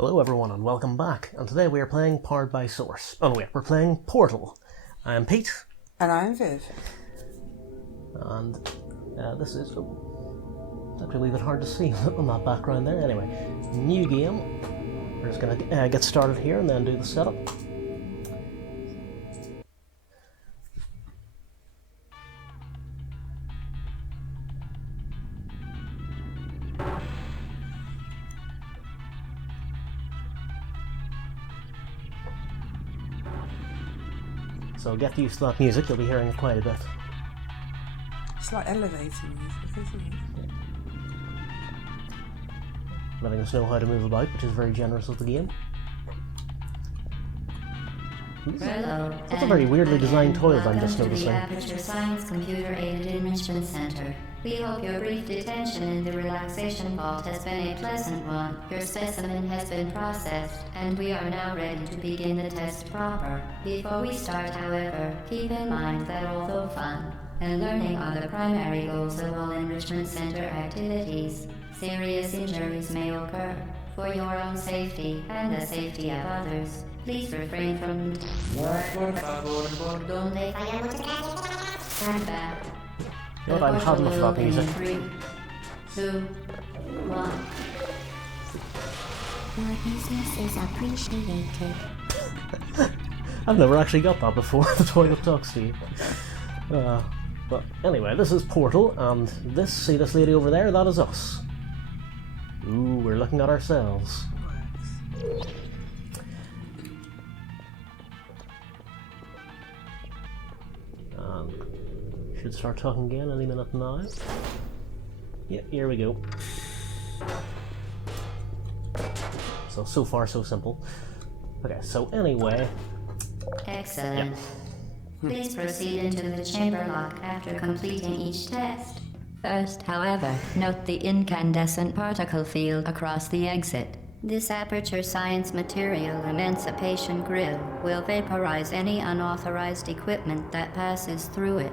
Hello everyone and welcome back, and today we are playing Powered by Source. Oh wait, we're playing Portal. I'm Pete. And I'm Viv. And this is... Oh, it's actually a bit hard to see on that background there. Anyway, new game. We're just going to get started here and then do the setup. So get used to that music, you'll be hearing it quite a bit. It's like elevator music, isn't it? Letting us know how to move about, which is very generous of the game. That's a very weirdly designed toilet I'm just noticing. Welcome to the Aperture Science Computer-Aided Enrichment Center. We hope your brief detention in the relaxation vault has been a pleasant one. Your specimen has been processed, and we are now ready to begin the test proper. Before we start, however, keep in mind that although fun and learning are the primary goals of all enrichment center activities, serious injuries may occur. For your own safety and the safety of others, please refrain from... Stand back. You know what, I'm had enough of that music. 3, 2, 1. Your business is appreciated. I've never actually got that before, the toilet talks to you. But anyway, this is Portal, and see this lady over there? That is us. Ooh, we're looking at ourselves. Should start talking again any minute now. Yeah, here we go. So far so simple. Okay, so anyway. Excellent. Please proceed into the chamber lock after completing each test. First, however, note the incandescent particle field across the exit. This Aperture Science Material Emancipation Grill will vaporize any unauthorized equipment that passes through it.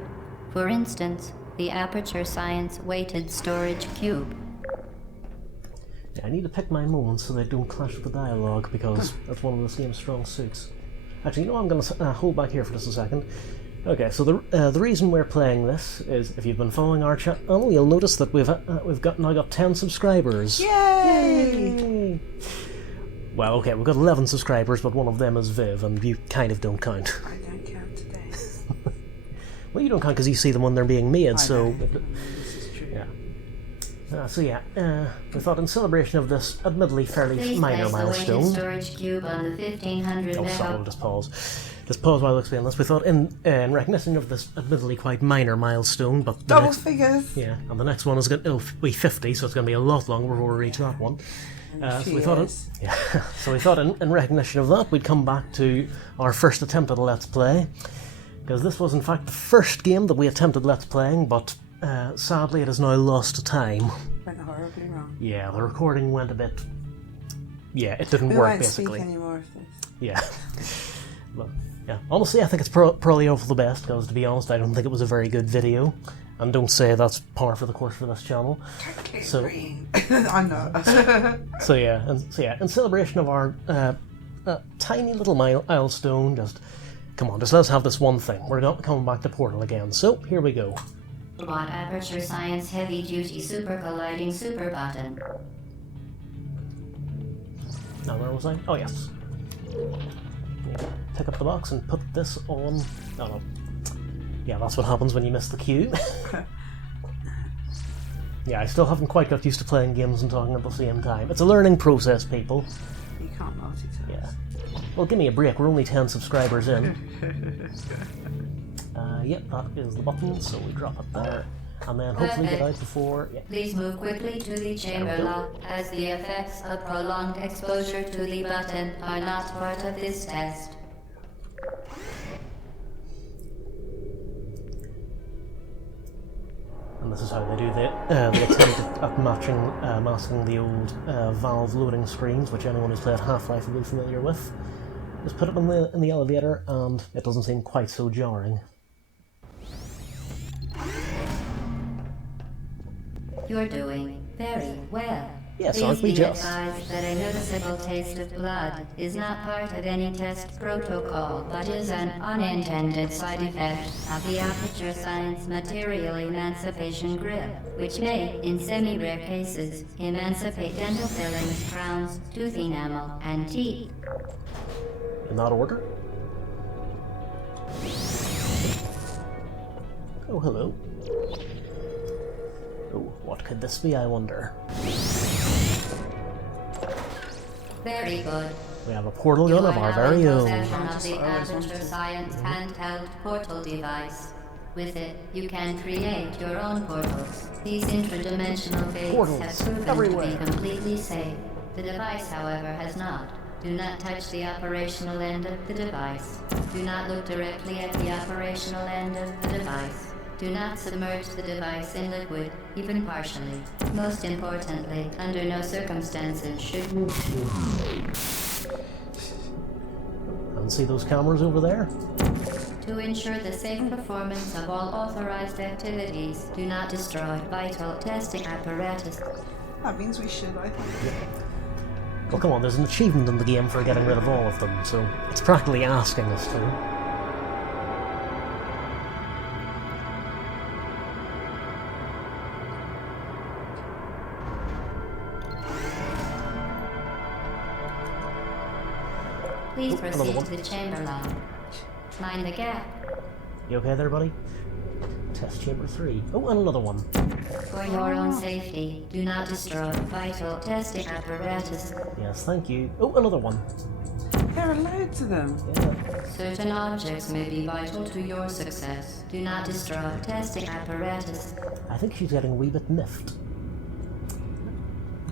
For instance, the Aperture Science Weighted Storage Cube. Yeah, I need to pick my moments so they don't clash with the dialogue, because that's one of this game's strong suits. Actually, you know, I'm going to hold back here for just a second. Okay, so the reason we're playing this is, if you've been following our channel, you'll notice that we've now got 10 subscribers. Yay! Well, okay, we've got 11 subscribers, but one of them is Viv, and you kind of don't count. I don't count today. Well, you don't count because you see them when they're being made, so... This is true. Yeah. We thought in celebration of this admittedly fairly minor milestone... Please place the weighted storage cube on the 1500 Oh, sorry, we'll just pause. Just pause while I explain this. We thought in recognition of this admittedly quite minor milestone, but... Double figures! Yeah, and the next one is going to be 50, so it's going to be a lot longer before we reach that one. So we thought, in recognition of that, we'd come back to our first attempt at a Let's Play, because this was in fact the first game that we attempted Let's Playing, but sadly it is now lost to time. Went horribly wrong. Yeah, the recording went a bit... Yeah, it didn't work, basically. We won't speak any more of this. Yeah. But, yeah. Honestly, I think it's probably all for the best, because to be honest, I don't think it was a very good video. And don't say that's par for the course for this channel. Totally I'm not. So yeah, in celebration of our tiny little milestone, just come on, just let's have this one thing. We're not coming back to Portal again. So here we go. Bought Aperture Science Heavy Duty Super Colliding Super Button. Now where was I? Oh yes. Pick up the box and put this on. Oh no. Yeah, that's what happens when you miss the cue. Yeah, I still haven't quite got used to playing games and talking at the same time. It's a learning process, people. You can't multitask. Yeah. Well, give me a break. We're only 10 subscribers in. Yep, that is the button, so we drop it there. And then hopefully get out before... Yeah. Please move quickly to the chamber lock, as the effects of prolonged exposure to the button are not part of this test. And this is how they do the attempt at masking the old Valve loading screens, which anyone who's played Half-Life will be familiar with. Just put it in the elevator, and it doesn't seem quite so jarring. You're doing very well. Yes, Please aren't we be just? advised that a noticeable taste of blood is not part of any test protocol, but is an unintended side effect of the Aperture Science Material Emancipation Grip, which may, in semi-rare cases, emancipate dental fillings, crowns, tooth enamel, and teeth. In that order? Oh, hello. Oh, what could this be, I wonder? Very good. We have a portal You gun are of our now in very own. possession of the Aperture Science handheld portal device. With it, you can create your own portals. These intradimensional gates Portals have proven everywhere. to be completely safe. The device, however, has not. Do not touch the operational end of the device. Do not look directly at the operational end of the device. Do not submerge the device in liquid, even partially. Most importantly, under no circumstances should you... And see those cameras over there? To ensure the safe performance of all authorized activities, do not destroy vital testing apparatus. That means we should, I think. Well, come on, there's an achievement in the game for getting rid of all of them, so it's practically asking us to. Please Oh, another proceed one. to the chamber lock. Mind the gap. You okay there, buddy? Test chamber 3. Oh, and another one. For your own safety, do not destroy vital testing apparatus. Yes, thank you. Oh, another one. There are loads of them. Yeah. Certain objects may be vital to your success. Do not destroy testing apparatus. I think she's getting a wee bit miffed.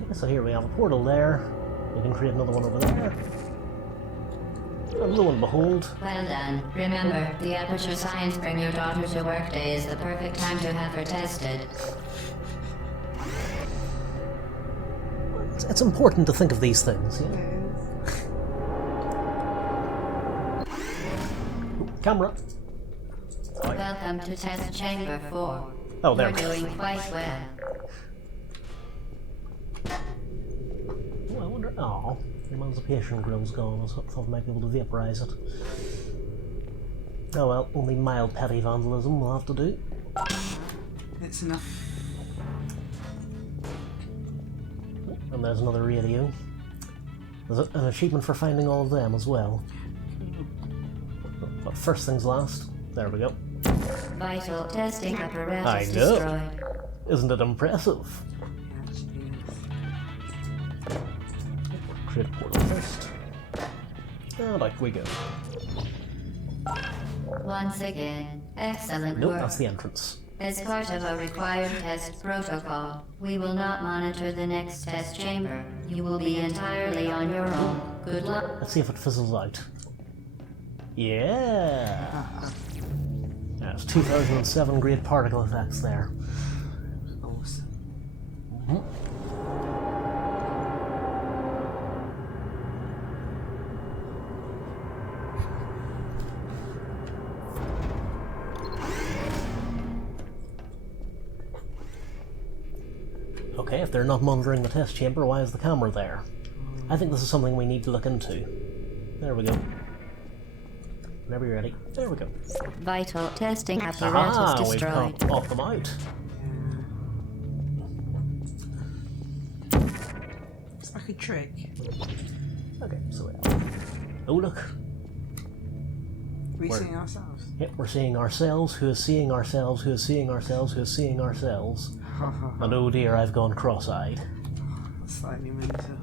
Okay, so here we have a portal there. We can create another one over there. And lo and behold, Well done. Remember, the Aperture Science Bring Your Daughter to Work Day is the perfect time to have her tested. it's important to think of these things. Yeah? Ooh, camera. Welcome to Test Chamber 4. Oh, there You're we go. doing quite well. Oh, I wonder. Oh, the emancipation grill's gone. I thought I might be able to vaporize it. Oh well, only mild petty vandalism will have to do. It's enough. And there's another radio. There's an achievement for finding all of them as well. But first things last. There we go. Vital testing apparatus I know. destroyed. Isn't it impressive? Actually, Create a portal first. And out we go. Once again, excellent Nope, work. that's the entrance. As part of a required test protocol, we will not monitor the next test chamber. You will be entirely on your own. Good luck. Let's see if it fizzles out. Yeah! There's 2007 great particle effects there. awesome. Okay, if they're not monitoring the test chamber, why is the camera there? I think this is something we need to look into. There we go. Whenever you're ready. There we go. Vital testing apparatus Aha! We've destroyed. got them out. It's like a trick. Okay, so we are. Oh look. We Where? seeing ourselves. Yep, we're seeing ourselves, who is seeing ourselves, who is seeing ourselves, who is seeing ourselves. And oh dear, I've gone cross-eyed. Slightly mental.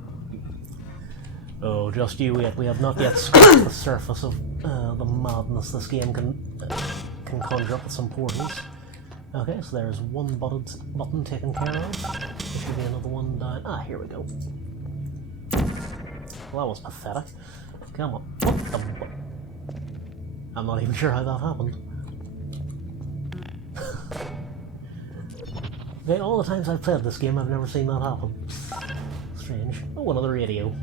Oh, just you wait. We have not yet scratched the surface of the madness this game can conjure up with some portals. Okay, so there's one button taken care of. There should be another one down. Ah, here we go. Well, that was pathetic. Come on. What the... I'm not even sure how that happened. Okay, all the times I've played this game, I've never seen that happen. Strange. Oh, another radio.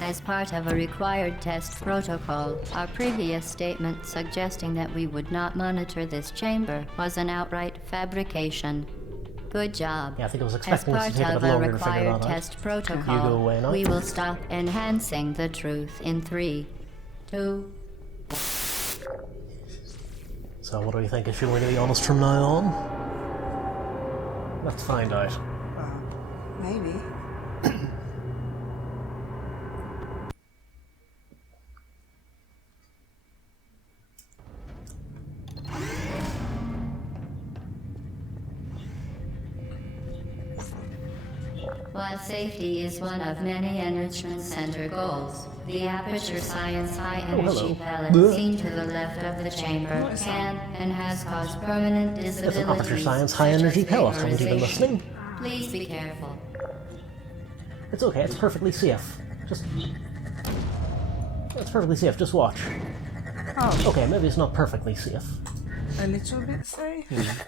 As part of a required test protocol, our previous statement suggesting that we would not monitor this chamber was an outright fabrication. Good job. Yeah, I think I was As expecting us part to take a of bit a longer to figure required that out. test protocol, You go away now. we will stop enhancing the truth in 3, 2. So what do we think? Is she going to be honest from now on? Let's find out. Maybe. While safety is one of many Enrichment Center goals, the Aperture Science High Energy pellet seen to the left of the chamber can and has caused permanent It's disabilities. an Aperture Science High Energy pellet. Haven't you been listening? Please be careful. It's okay, it's perfectly safe. It's perfectly safe, just watch. Oh, Okay, maybe it's not perfectly safe. a little bit safe.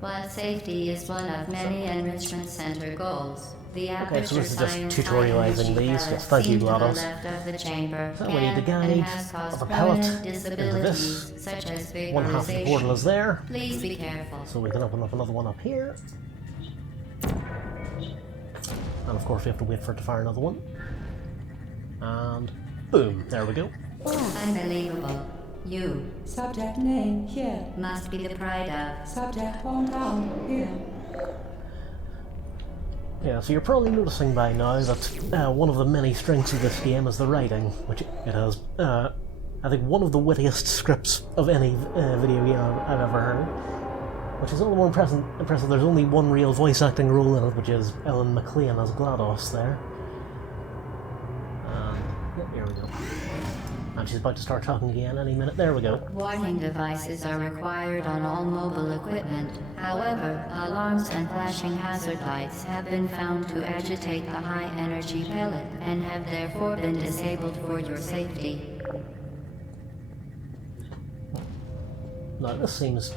While safety is one of many Enrichment Center goals, the Okay, Aperture so this is just Science tutorializing High Energy these. pellet Yes, thank you, seen to the GLaDOS. left of the chamber So we need the can and guide has caused of a pellet permanent into this. disabilities such as One half of the portal vaporization. is there, Please be careful. so we can open up another one up here. And of course we have to wait for it to fire another one. And boom, there we go. Unbelievable. You Subject name here. must be the pride of. Subject hometown here. Yeah, so you're probably noticing by now that one of the many strengths of this game is the writing, which it has, I think, one of the wittiest scripts of any video game I've ever heard. Which is all the more impressive. There's only one real voice acting role in it, which is Ellen McLean as GLaDOS there. Yep, here we go. And she's about to start talking again any minute. There we go. Warning devices are required on all mobile equipment. However, alarms and flashing hazard lights have been found to agitate the high energy pellet and have therefore been disabled for your safety. Now this seems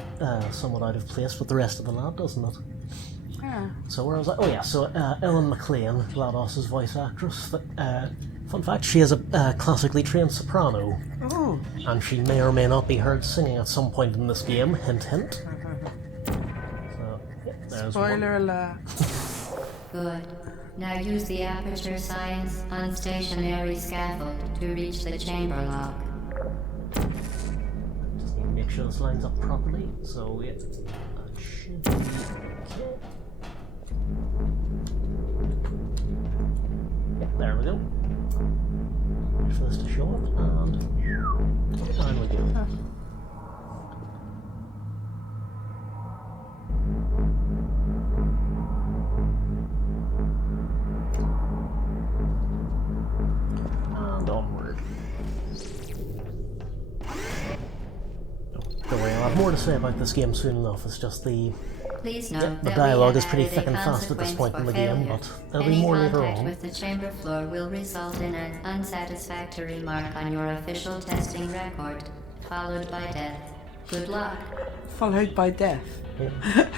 somewhat out of place with the rest of the lab, doesn't it? Yeah. So where was I? Oh yeah, so Ellen McLean, GLaDOS's voice actress. Fun fact, she is a classically trained soprano, Oh. and she may or may not be heard singing at some point in this game, hint hint. So, yeah, there's Spoiler alert. Good. Now use the Aperture Science unstationary scaffold to reach the chamber lock. Just need to make sure this lines up properly. So yeah, that should be okay. Yeah, there we go. Wait for this to show up, and down we go. And onward. Don't worry, I'll have more to say about this game soon enough. It's just the Please note the that dialogue we is have pretty added thick a and fast at this consequence point in for the game, failure. but there'll be Any more later contact on. with the chamber floor will result in an unsatisfactory mark on your official testing record, followed by death. Good luck. Followed by death. Yeah.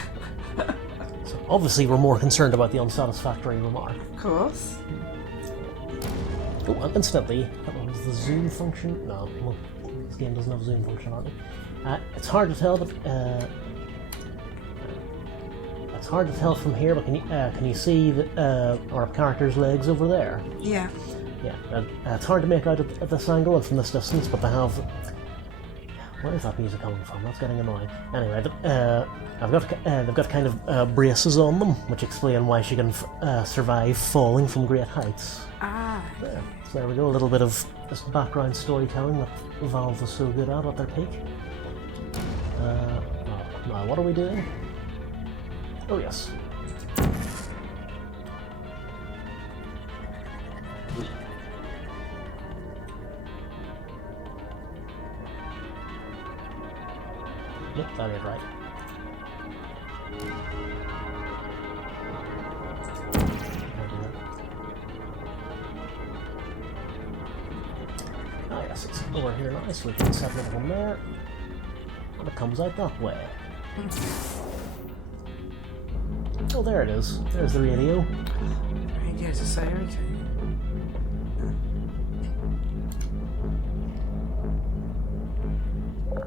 So obviously we're more concerned about the unsatisfactory remark. Of course. Oh, and incidentally, that was the zoom function. No, well, this game doesn't have zoom functionality. It's hard to tell, but it's hard to tell from here. But can you see our character's legs over there? Yeah. Yeah, it's hard to make out at this angle and from this distance, but they have. Where is that music coming from? That's getting annoying. Anyway, they've got kind of braces on them, which explain why she can survive falling from great heights. Ah. There. So there we go, a little bit of this background storytelling that Valve was so good at their peak. Now what are we doing? Oh yes. Yep, that is right. Ah yes, it's over here now, so we can set it on there. And it comes out that way. Oh, there it is. There's the radio. Radio's so irritating.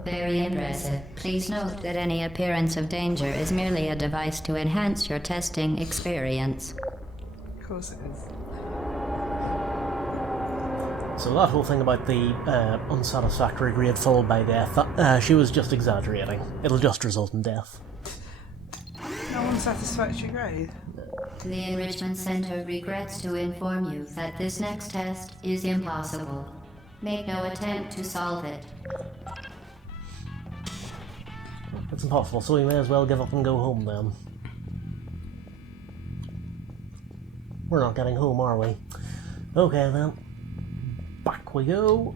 Very impressive. Please note that any appearance of danger is merely a device to enhance your testing experience. Of course it is. So that whole thing about the unsatisfactory grade followed by death, she was just exaggerating. It'll just result in death. No unsatisfactory grade. The Enrichment Center regrets to inform you that this next test is impossible. Make no attempt to solve it. It's impossible, so we may as well give up and go home then. We're not getting home, are we? Okay then. Back we go.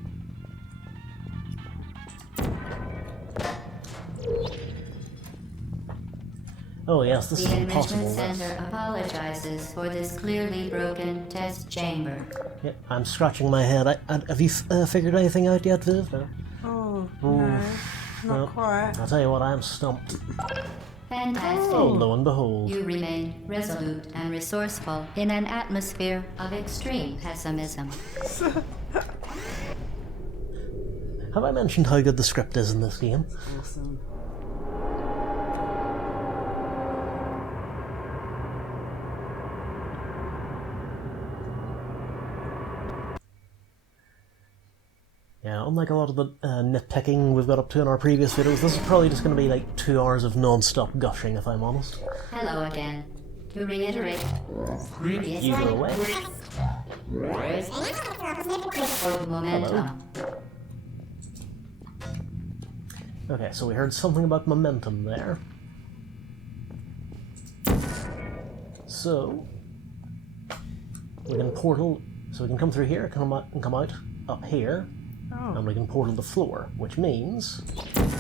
Oh yes, this is The impossible. Enrichment Center apologizes for this clearly broken test chamber. Yeah, I'm scratching my head. Have you figured anything out yet, Viv? No? Oh, no. Not quite. I'll tell you what, I'm stumped. Fantastic. Oh, lo and behold. You remain resolute and resourceful in an atmosphere of extreme pessimism. Have I mentioned how good the script is in this game? Awesome. Yeah, unlike a lot of the nitpicking we've got up to in our previous videos, this is probably just going to be like 2 hours of non-stop gushing, if I'm honest. Hello again. To reiterate, previous You go away. for momentum. Okay, so we heard something about momentum there. So we can portal, so we can come through here, come out up here, and we can portal the floor, which means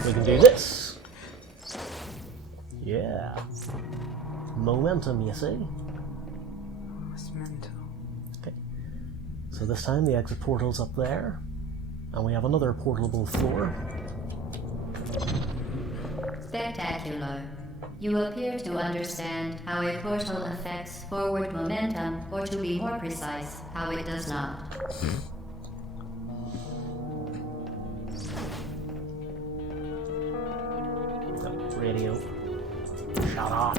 we can do this. Yeah. Momentum, you see? It's mental. Okay. So this time the exit portal's up there, and we have another portable floor. Spectacular. You appear to understand how a portal affects forward momentum, or to be more precise, how it does not. Radio. Shut up.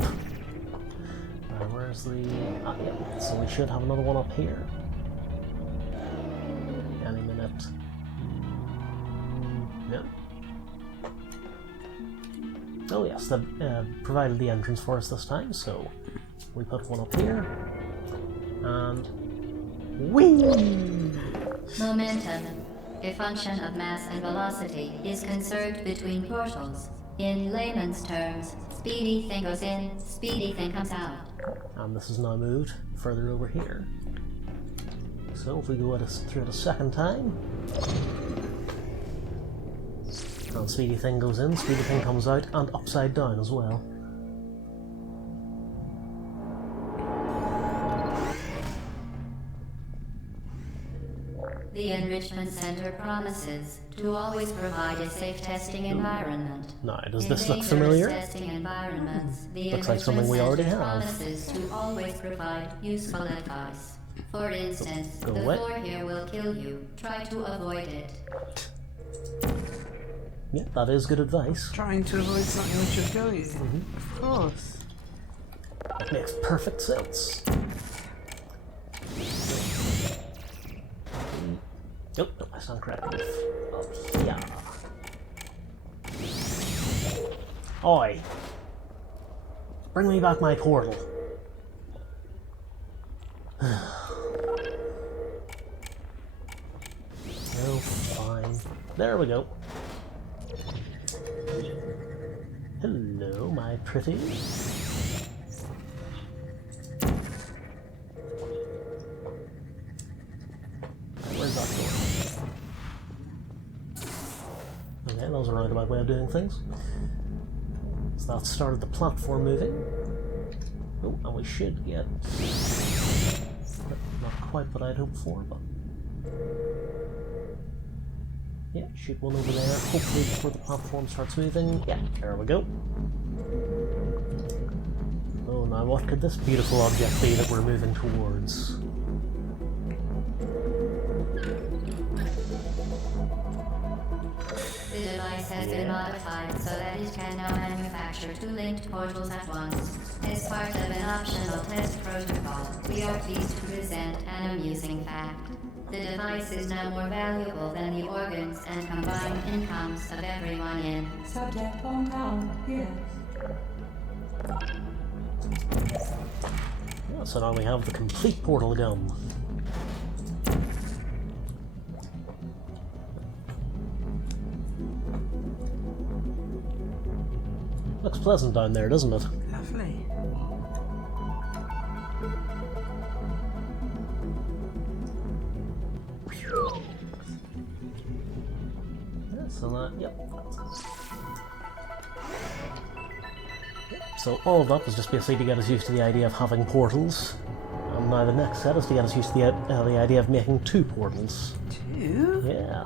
Where's the... yeah. So we should have another one up here. Any minute. Yeah. Oh yes, they've provided the entrance for us this time, so we put one up here. And... whee! Momentum, a function of mass and velocity, is conserved between portals. In layman's terms, speedy thing goes in, speedy thing comes out. And this is now moved further over here. So if we go through it a second time, and speedy thing goes in, speedy thing comes out, and upside down as well. The Enrichment Center promises to always provide a safe testing environment. Now, does In this look dangerous familiar? testing environments, the Looks like something we already Enrichment have. Center promises to always provide useful advice. For instance, Go the away. floor here will kill you. Try to avoid it. Yeah, that is good advice. Trying to avoid something which will kill you. Of course. It makes perfect sense. Nope, nope, I stand corrected. Yeah. Oi! Bring me back my portal. Oh, fine. There we go. Hello, my pretty. Where's that door? Okay, that was a roundabout way of doing things. So that started the platform moving. Oh, and we should get... not quite what I'd hoped for, but... yeah, shoot one over there, hopefully before the platform starts moving. Yeah, there we go. Oh, now what could this beautiful object be that we're moving towards? The device has been modified so that it can now manufacture 2 linked portals at once. As part of an optional test protocol, we are pleased to present an amusing fact. The device is now more valuable than the organs and combined incomes of everyone in. Subject hometown here. Yeah, so now we have the complete portal gun. Looks pleasant down there, doesn't it? Lovely. Yeah, so that, yep. So all of that was just basically to get us used to the idea of having portals. And now the next set is to get us used to the idea of making 2 portals. 2? Yeah.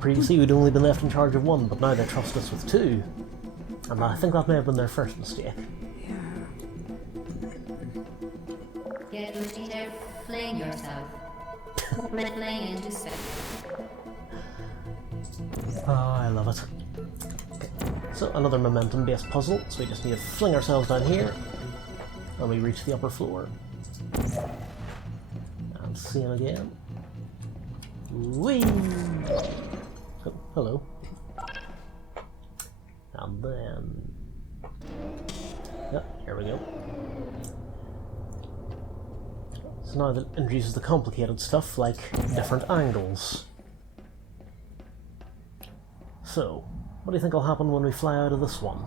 Previously we'd only been left in charge of 1, but now they trust us with 2. And I think that may have been their first mistake. Get ready there, fling yourself. Fling into space. Oh, I love it. Okay. So another momentum-based puzzle, so we just need to fling ourselves down here, and we reach the upper floor. And same again. Whee! Oh, hello. And then... Yep, here we go. So now that introduces the complicated stuff, like different angles. So, what do you think will happen when we fly out of this one?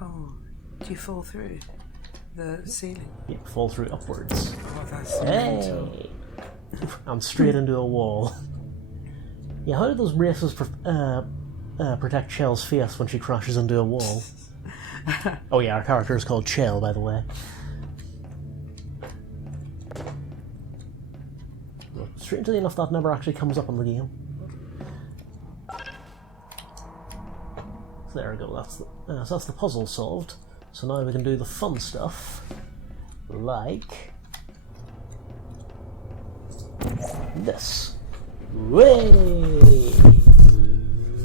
Oh, do you fall through the ceiling? Yeah, fall through upwards. Oh, that's mental. Hey! And straight into a wall. Yeah, how do those braces protect Shell's face when she crashes into a wall? Oh yeah, our character is called Shell, by the way. Strangely enough, that never actually comes up in the game. So there we go, so that's the puzzle solved. So now we can do the fun stuff, like this. Way!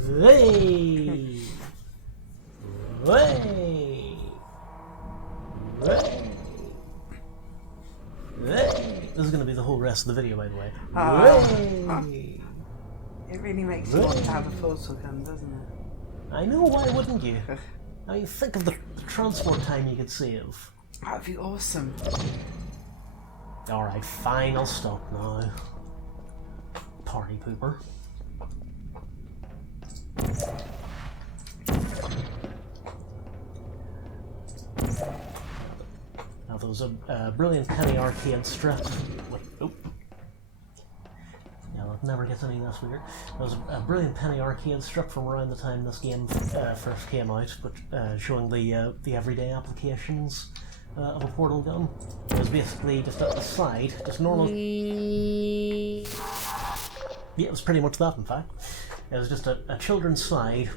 Way! Way! Way! This is going to be the whole rest of the video, by the way. Way! It really makes you want to have a portal gun, doesn't it? I know, why wouldn't you? I mean, think of the transport time you could save. That'd be awesome. Alright, fine, I'll stop now. Party pooper. Now there was a brilliant penny arcade strip. Wait, oh. Yeah, that never gets any less weird. There was a brilliant penny arcade strip from around the time this game first came out, but showing the everyday applications of a portal gun. It was basically just a slide, just normal. Yeah, it was pretty much that, in fact. It was just a children's slide,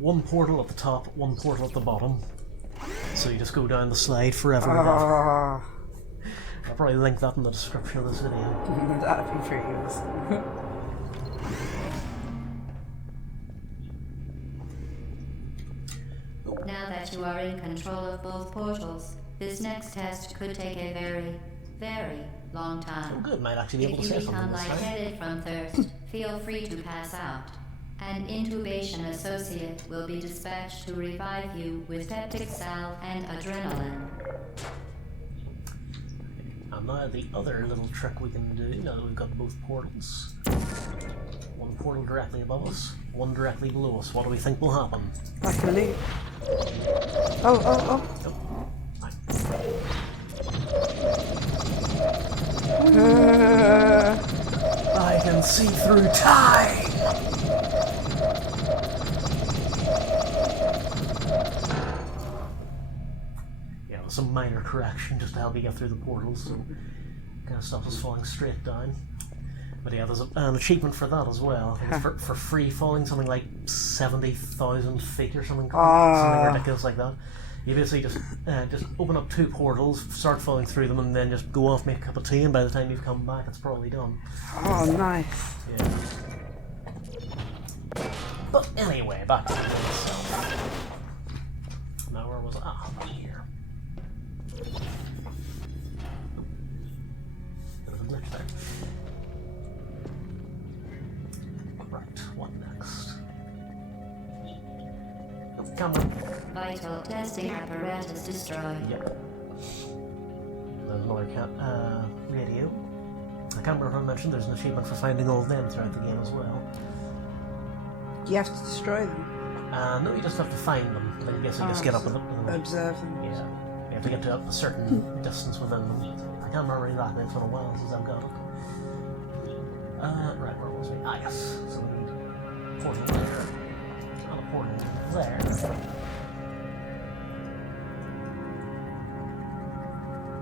one portal at the top, one portal at the bottom. So you just go down the slide forever and ever. I'll probably link that in the description of this video. That'd be pretty awesome. Now that you are in control of both portals, this next test could take a very, very long time. Oh good, might actually be able to If say you something become this time. lightheaded from thirst, feel free to pass out. An intubation associate will be dispatched to revive you with peptic salve and adrenaline. And now the other little trick we can do, now that we've got both portals. One portal directly above us, one directly below us. What do we think will happen? Like a loop. Oh, oh, oh. I can see through time! Yeah, there's some minor correction just to help you get through the portals, so kind of stops us falling straight down. But yeah, there's an achievement for that as well. I think it's for free falling, something like 70,000 feet or something ridiculous like that. You basically just open up 2 portals, start falling through them, and then just go off, make a cup of tea, and by the time you've come back, it's probably done. Oh, nice. Yeah. But anyway, back to the game itself. Now where was I? Ah, right here. Bit of a glitch there. Right, what next? Oh, camera. Vital testing apparatus destroyed. Yep. There's another radio. I can't remember if I mentioned there's an achievement for finding all of them throughout the game as well. You have to destroy them. No, you just have to find them. Then you basically just get up with them. Observe them. Yeah. You have to get to a certain distance within them. I can't remember exactly, it's been a while since I've got it. Right, where was we? Ah, yes. So we need a portal there. And a portal there.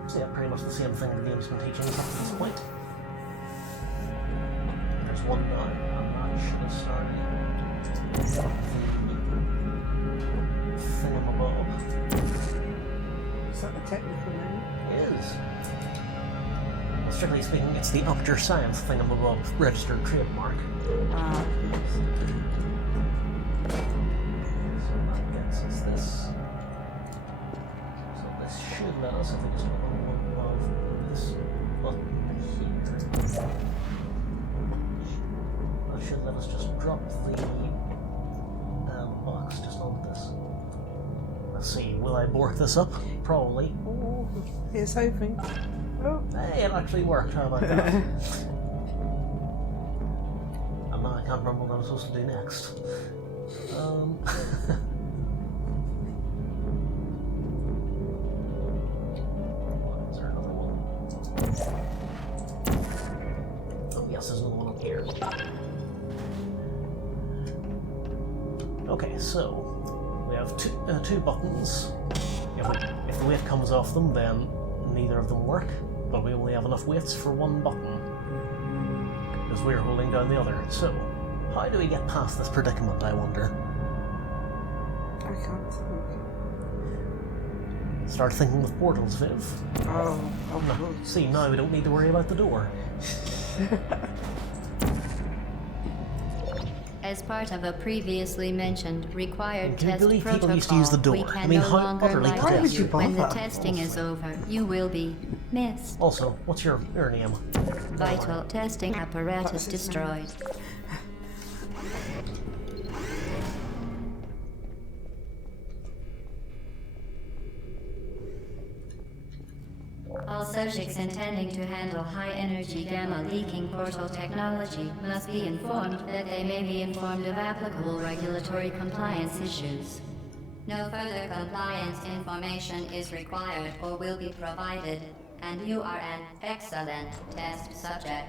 So yeah, pretty much the same thing the game's been teaching us up to this point. There's one now, and that should have started. Thingamabob. Is that the technical name? It is. Well, strictly speaking, it's the Aperture Science Thingamabob registered trademark. Ah, So that gets us this. So this should let us, if we just put one above this button here, that should let us just drop the box just on this. Let's see, will I bork this up? Probably. oh, here's hoping. Oh. Hey, it actually worked, how about that? And now I can't remember what I'm supposed to do next. Is there another one? Oh yes, there's another one up here. Okay, so we have two buttons. If the weight comes off them, then neither of them work, but we only have enough weights for one button because we're holding down the other. So, how do we get past this predicament, I wonder? I can't think. Start thinking with portals, Viv. Oh, No. See, now we don't need to worry about the door. As part of a previously mentioned required Can you test believe people protocol, used to use the door? we can I mean, no how longer utterly lie to Why would you When the bother? testing is over, you will be missed. Also, what's your name? Vital testing apparatus What's his destroyed. All subjects intending to handle high-energy gamma-leaking portal technology must be informed that they may be informed of applicable regulatory compliance issues. No further compliance information is required or will be provided, and you are an excellent test subject.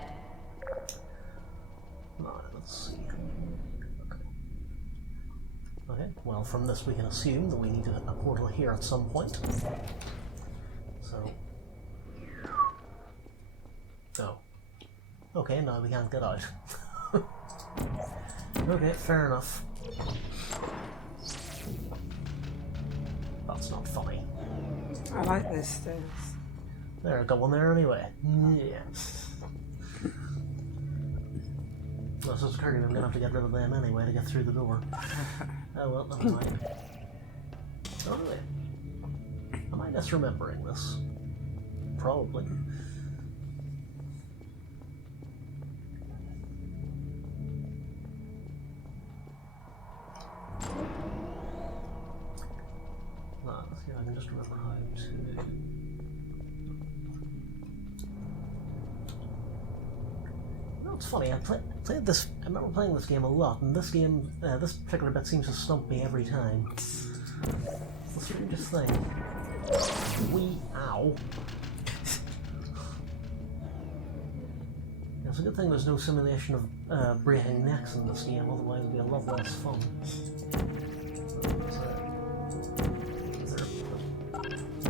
Alright, let's see. Okay, well, from this we can assume that we need a portal here at some point. So... Oh. Okay, now we can't get out. Okay, fair enough. That's not funny. I like those stairs. There, I got one there anyway. Yeah. Well, so it's occurring I'm gonna have to get rid of them anyway to get through the door. Oh well, never mind. Oh, really? Am I misremembering this? Probably. Let's see if I can just remember how to... No, it's funny, played this... I remember playing this game a lot, and this game, this particular bit seems to stump me every time. It's the strangest thing. Ow. Yeah, it's a good thing there's no simulation of breaking necks in this game, otherwise it'd be a lot less fun. Is there a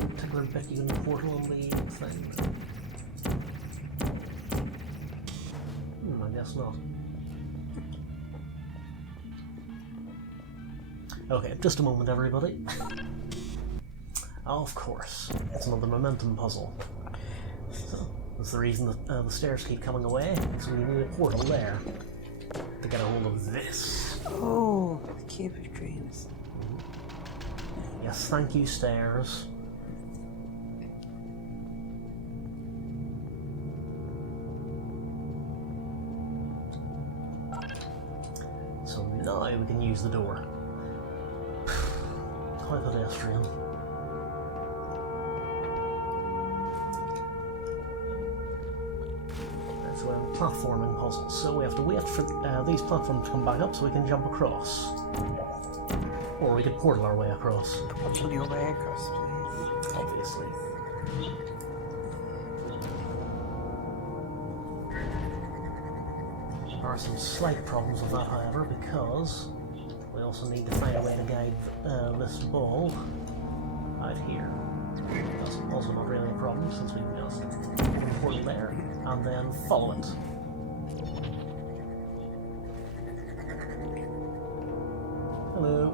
particular bit you can portal on the thing? I guess not. Okay, just a moment, everybody. Of course, it's another momentum puzzle. So, that's the reason that the stairs keep coming away, so we need a portal there to get a hold of this. Oh, the Cube of Dreams. Yes, thank you, stairs. So now we can use the door. Quite pedestrian. Right, so we have a platforming puzzle. So we have to wait for these platforms to come back up so we can jump across. Or we could portal our way across. Portal your way across, please. Obviously. There are some slight problems with that, however, because we also need to find a way to guide this ball out here. That's also not really a problem since we can just portal there and then follow it. Hello.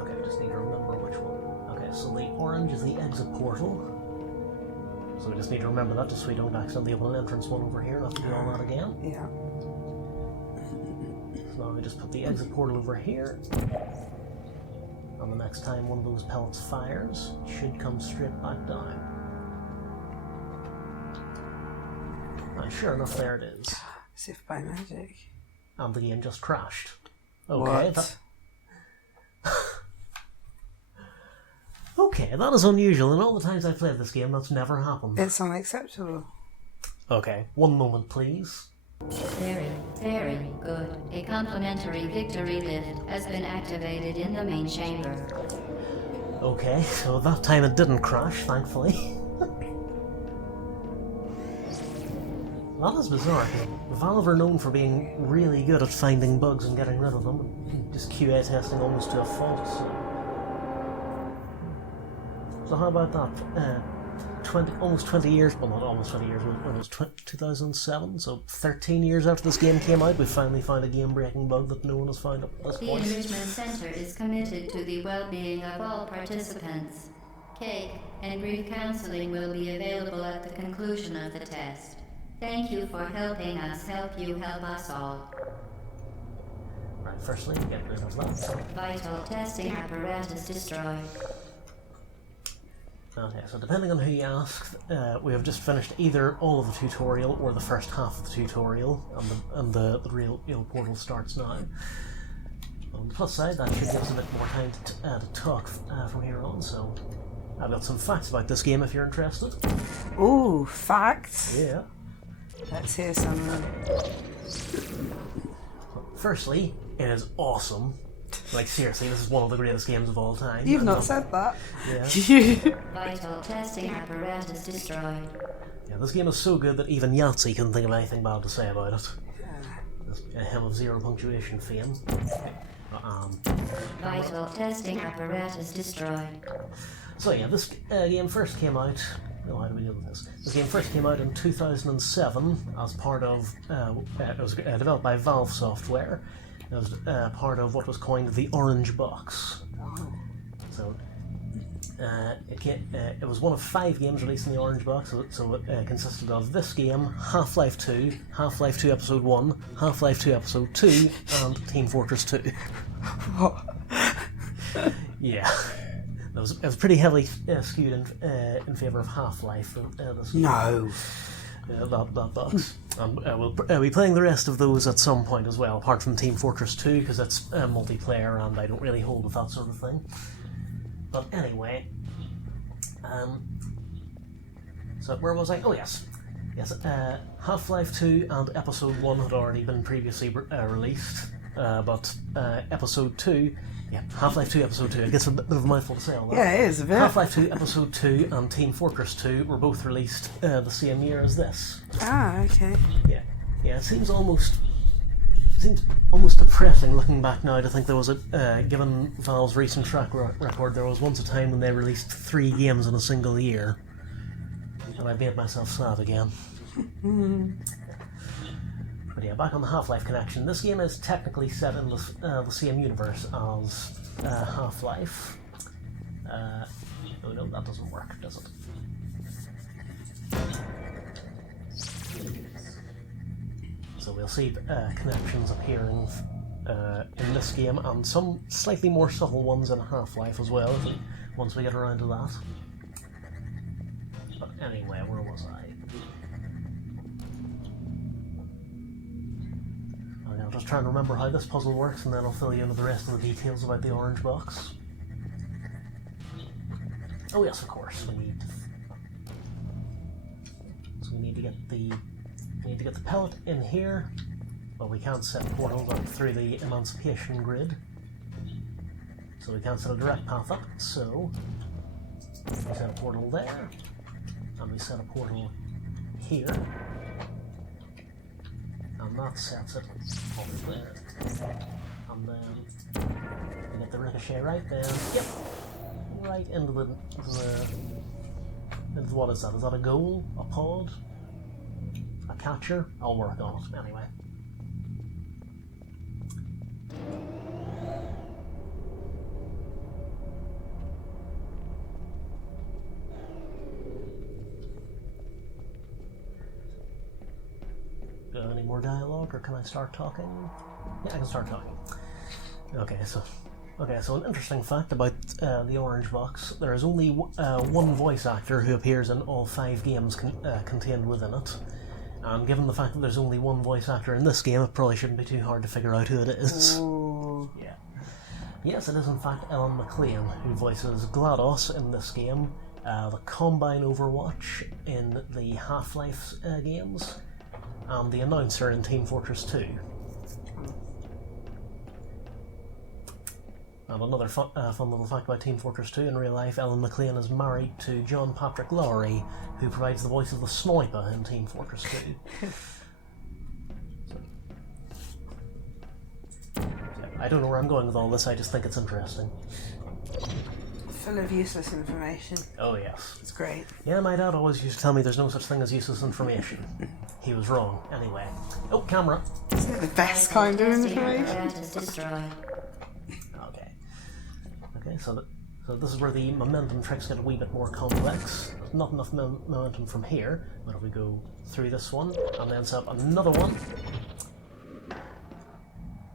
Okay, we just need to remember which one. Okay, so the orange is the exit portal. So we just need to remember that just so we don't accidentally open an entrance one over here and have to do all that again. Yeah. So now we just put the exit portal over here. And the next time one of those pellets fires, it should come straight back down. And sure enough, there it is. As if by magic. And the game just crashed. Okay, What? Okay, that is unusual. In all the times I've played this game, that's never happened. It's unacceptable. Okay, one moment, please. Very, very good. A complimentary victory lift has been activated in the main chamber. Okay, so that time it didn't crash, thankfully. That is bizarre. Valve are known for being really good at finding bugs and getting rid of them. Just QA testing almost to a fault. So how about that? Almost 20 years, well not almost 20 years, it was 2007, so 13 years after this game came out, we finally found a game-breaking bug that no one has found up at this The point. Enrichment Center is committed to the well-being of all participants. Cake and brief counseling will be available at the conclusion of the test. Thank you for helping us help you help us all. Right, firstly, get rid of that. Vital testing apparatus destroyed. Okay, so depending on who you ask, we have just finished either all of the tutorial or the first half of the tutorial, and the real portal starts now. On the plus side, that should give us a bit more time to talk from here on, so I've got some facts about this game if you're interested. Ooh, facts. Yeah. Let's hear some. Firstly, it is awesome. Like, seriously, this is one of the greatest games of all time. You've not said that. Yeah. Vital testing apparatus destroyed. Yeah, this game is so good that even Yahtzee couldn't think of anything bad to say about it. A him of zero punctuation fame. Vital testing apparatus destroyed. So yeah, this game first came out. Oh, how do we deal with this? This game first came out in 2007 as part of. It was developed by Valve Software. It was part of what was coined the Orange Box. So it was one of 5 games released in the Orange Box. So it consisted of this game, Half-Life 2, Half-Life 2 Episode 1, Half-Life 2 Episode 2, and Team Fortress 2. Yeah. It was pretty heavily skewed in favour of Half-Life. No. That box. And we'll be playing the rest of those at some point as well, apart from Team Fortress 2, because it's multiplayer and I don't really hold with that sort of thing. But anyway, so where was I? Oh yes. Yes, Half-Life 2 and Episode 1 had already been previously released, but Episode 2, yeah, Half-Life 2 Episode 2, I guess a bit of a mouthful to say all that. Yeah, it is a bit. Half-Life 2 Episode 2 and Team Fortress 2 were both released the same year as this. Ah, okay. Yeah, it seems almost depressing looking back now to think there was given Valve's recent track record, there was once a time when they released 3 games in a single year. And I made myself sad again. But yeah, back on the Half-Life connection. This game is technically set in the same universe as Half-Life. Oh no, that doesn't work, does it? So we'll see connections appearing in this game, and some slightly more subtle ones in Half-Life as well, once we get around to that. But anyway, where was I? Okay, I'll just try and remember how this puzzle works, and then I'll fill you in with the rest of the details about the orange box. Oh yes, of course, we need to get the pellet in here. Well, we can't set portals up through the emancipation grid, so we can't set a direct path up, so we set a portal there, and we set a portal here, and that sets it over there, and then we get the ricochet right there, yep, right into the what is that? Is that a goal? A pod? A catcher? I'll work on it anyway. Any more dialogue, or can I start talking? Yeah, I can start talking. Okay, so an interesting fact about the orange box: there is only one voice actor who appears in all 5 games contained within it. And given the fact that there's only one voice actor in this game, it probably shouldn't be too hard to figure out who it is. Ooh. Yeah. Yes, it is in fact Ellen McLean who voices GLaDOS in this game, the Combine Overwatch in the Half-Life games, and the announcer in Team Fortress 2. And another fun little fact about Team Fortress 2, in real life, Ellen McLean is married to John Patrick Lowry, who provides the voice of the sniper in Team Fortress 2. I don't know where I'm going with all this, I just think it's interesting. Full of useless information. Oh yes. It's great. Yeah, my dad always used to tell me there's no such thing as useless information. He was wrong. Anyway. Oh, camera! Isn't it the best kind of information? Okay, so this is where the momentum tricks get a wee bit more complex. There's not enough momentum from here, but if we go through this one, and then set up another one,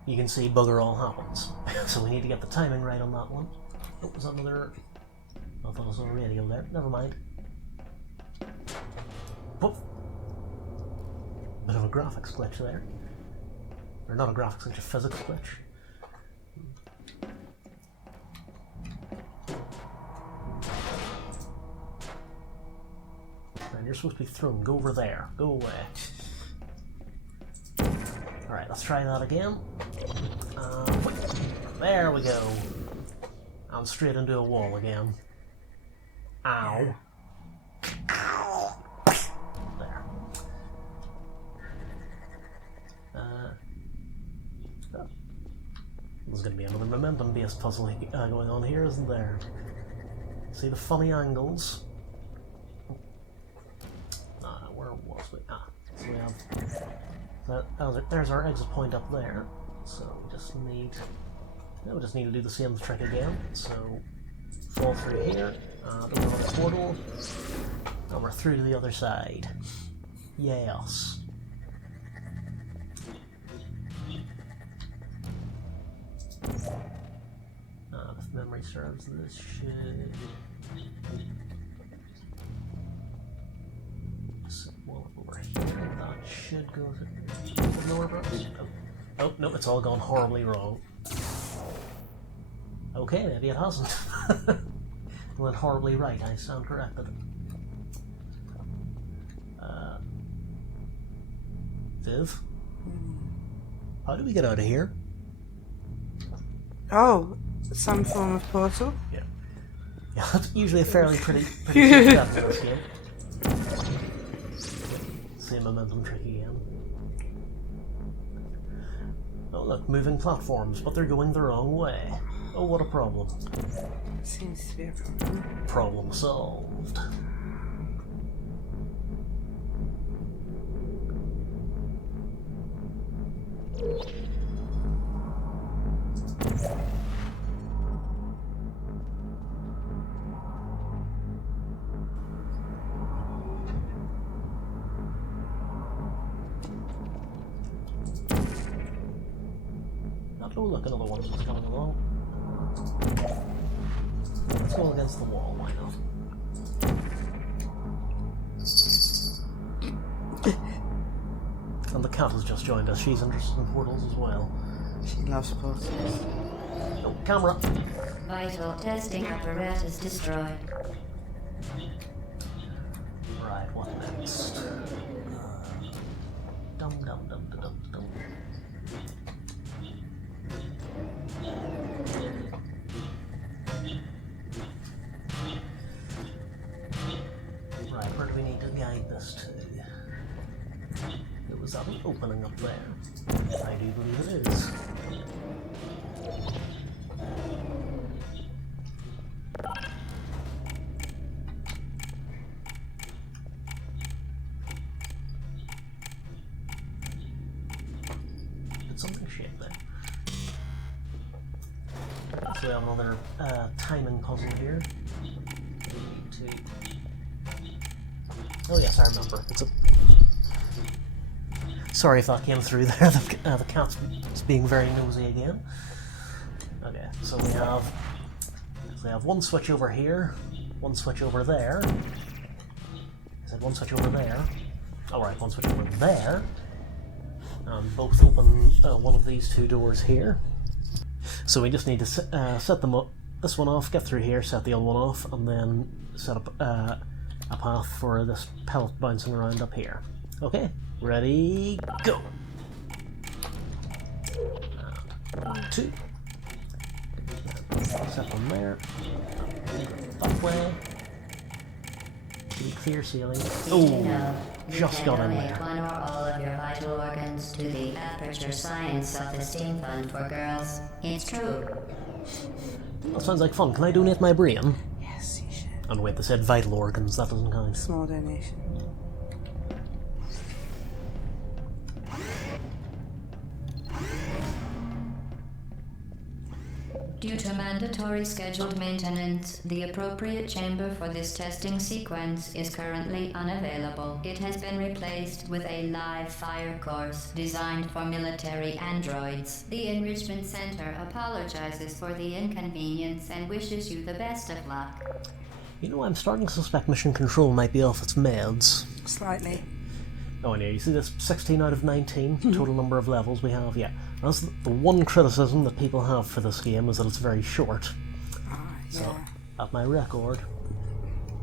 you can see bugger all happens. So we need to get the timing right on that one. Oh, was that another... I thought it was a radio there. Never mind. Whoop! Bit of a graphics glitch there. Or not a graphics glitch, a physics glitch. And you're supposed to be thrown. Go over there. Go away. Alright, let's try that again. There we go. And straight into a wall again. Ow. Ow. There. There's going to be another momentum-based puzzle going on here, isn't there? See the funny angles? Where was we? So we have... there's our exit point up there. So we just need to do the same trick again. So fall through here, open up the portal, and we're through to the other side. Yes. If memory serves, this should... Well, over here, that should go to lower books. Oh, no, it's all gone horribly wrong. Okay, maybe it hasn't. It went horribly right, I stand corrected. Viv? How do we get out of here? Oh, some form of portal? Yeah. Yeah, that's usually a fairly pretty step in this game. Same momentum trick again. Oh look, moving platforms, but they're going the wrong way. Oh, what a problem. Seems to be a problem. Problem solved. Oh, look, another one's just coming along. Let's go against the wall, why not? And the cat has just joined us. She's interested in portals as well. She loves portals. Oh, camera! Vital testing apparatus destroyed. Right, what next? Dum dum dum dum dum dum. Right, where do we need to guide this to? It was that opening up there. I do believe it is. Did something shape there? So we have another timing puzzle here. We need to... Oh yes, I remember. It's a... Sorry if that came through there. The cat's being very nosy again. Okay, so we have one switch over here, one switch over there. Is that one switch over there? Alright, one switch over there. And both open one of these two doors here. So we just need to set them up. This one off, get through here, set the other one off, and then set up a path for this pellet bouncing around up here. Okay, ready, go! 1, 2. Set them there. That way. Clear ceiling. Oh, just got in there. One or all of your vital organs to the Aperture Science Self-Esteem Fund for Girls. It's true. That sounds like fun. Can I donate my brain? Yes, you should. And wait, they said vital organs. That doesn't count. Small donation. Due to mandatory scheduled maintenance, the appropriate chamber for this testing sequence is currently unavailable. It has been replaced with a live fire course designed for military androids. The Enrichment Center apologizes for the inconvenience and wishes you the best of luck. You know, I'm starting to suspect Mission Control might be off its meds. Slightly. Oh, and yeah, you see this 16 out of 19 total number of levels we have? Yeah. That's the one criticism that people have for this game, is that it's very short. So, at my record...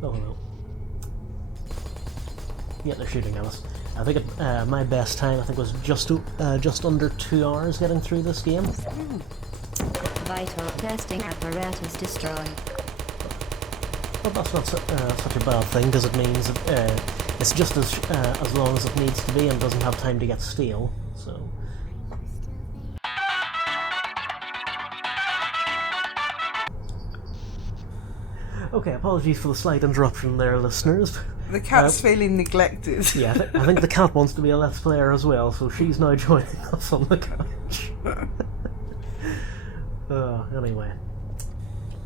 Oh, hello. Yeah, they're shooting at us. I think my best time, I think, was just under 2 hours getting through this game. Vital testing apparatus destroyed. But that's not such a bad thing, because it means that it's just as long as it needs to be and doesn't have time to get stale. So... Okay, apologies for the slight interruption there, listeners. The cat's feeling neglected. Yeah, I think the cat wants to be a Let's Player as well, so she's now joining us on the couch. Anyway.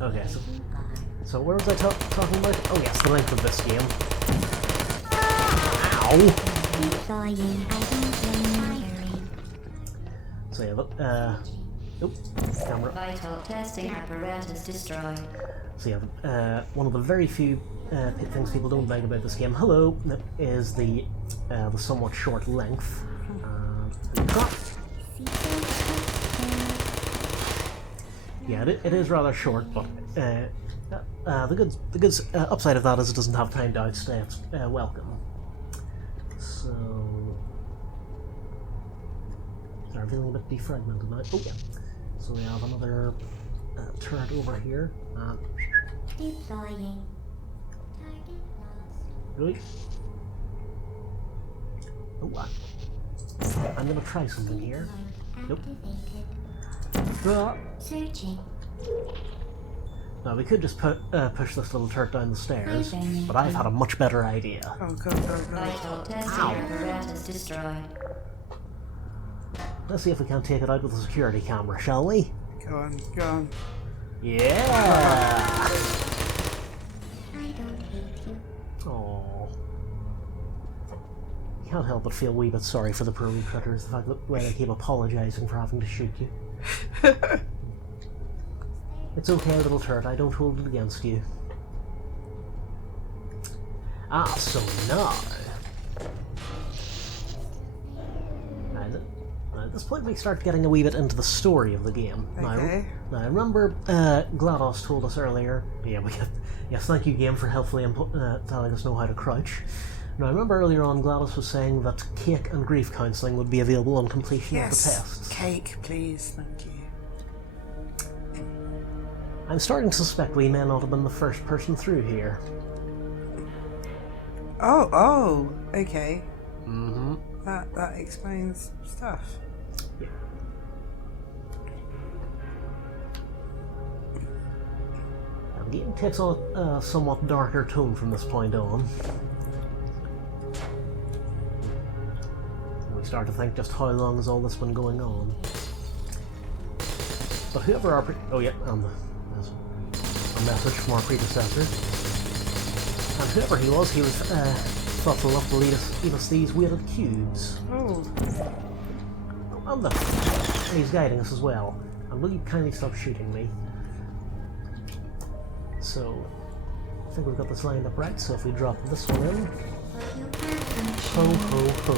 Okay, so where was I talking about? Oh yes, the length of this game. Ow! So yeah, look, camera. Vital testing apparatus destroyed. So yeah, one of the very few things people don't like about this game, hello, is the somewhat short length. Yeah, it is rather short, but the good upside of that is it doesn't have time to outstay its welcome. So, I'm feeling a bit defragmented now. Oh yeah. So we have another turret over here. Deploying. Really? Oh, I'm gonna try something here. Nope. Searching. Now we could just push this little turret down the stairs, but I've had a much better idea. Oh, go. Vital testing apparatus destroyed. let's see if we can take it out with a security camera, shall we? Go on, go on. Yeah! I don't hate you. Aww. Can't help but feel a wee bit sorry for the poor wee critters, the fact that they keep apologising for having to shoot you. It's okay, little turret, I don't hold it against you. Ah, so now... At this point we start getting a wee bit into the story of the game. Okay. Now I remember GLaDOS told us earlier... Yeah, yes, thank you game for helpfully telling us know how to crouch. Now I remember earlier on GLaDOS was saying that cake and grief counselling would be available on completion of the tests. Cake, please, thank you. I'm starting to suspect we may not have been the first person through here. Oh, okay. Mm-hmm. That explains stuff. Yeah. Now, the game takes on a somewhat darker tone from this point on. And we start to think just how long has all this been going on. But whoever our oh yeah, there's a message from our predecessor. And whoever he was thoughtful enough to leave us these weighted cubes. Oh. And look, he's guiding us as well. And will you kindly stop shooting me? So, I think we've got this lined up right, so if we drop this one in... Ho ho ho.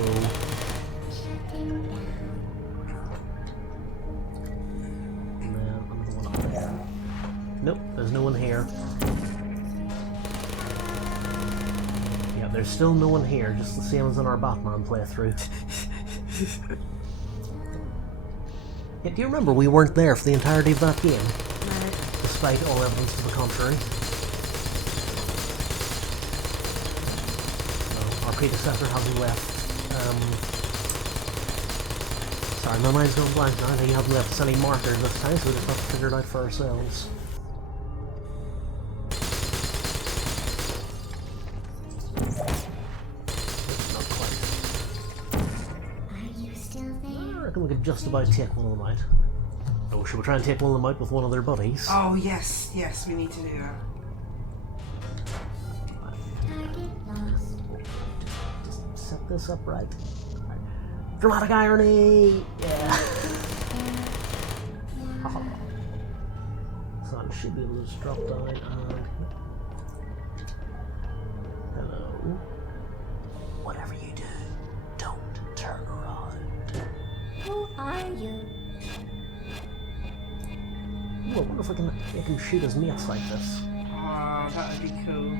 And then another one up there. Nope, there's no one here. Yeah, there's still no one here, just the same as in our Batman playthrough. Yeah, do you remember we weren't there for the entirety of that game? No. Despite all evidence to the contrary. No, our predecessor hasn't left. Sorry, my mind's going blank now. He hasn't left us any markers this time, so we just have to figure it out for ourselves. Not quite. Are you still there? I reckon we could just about take one of them out. Oh, should we try and take one of them out with one of their buddies? Oh, yes, we need to do that. Target lost. Just set this up right. Dramatic irony! Yeah. So I should be able to just drop down and... Hello. Whatever you do, don't turn around. Who are you? Ooh, I wonder if we can make him shoot his mates like this. Oh, that would be cool.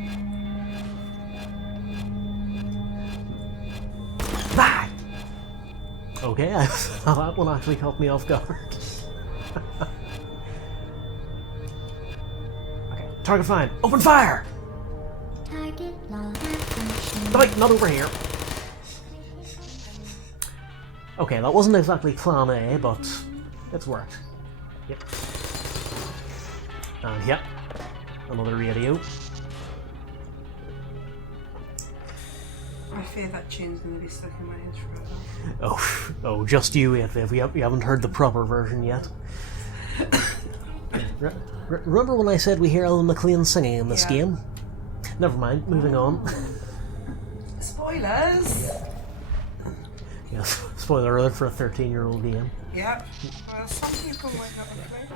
Bye! Okay, that one actually caught me off guard. Okay, target fine. Open fire! Target lost. Wait, not over here. Okay, that wasn't exactly plan A, but it's worked. Yep. And yep, another radio. I fear that tune's going to be stuck in my head forever. Oh, just you wait, Viv. You haven't heard the proper version yet. Remember when I said we hear Alan McLean singing in this game? Never mind, moving on. Spoilers! Yes, spoiler alert for a 13-year-old game. Yep. Well, some people might not have played.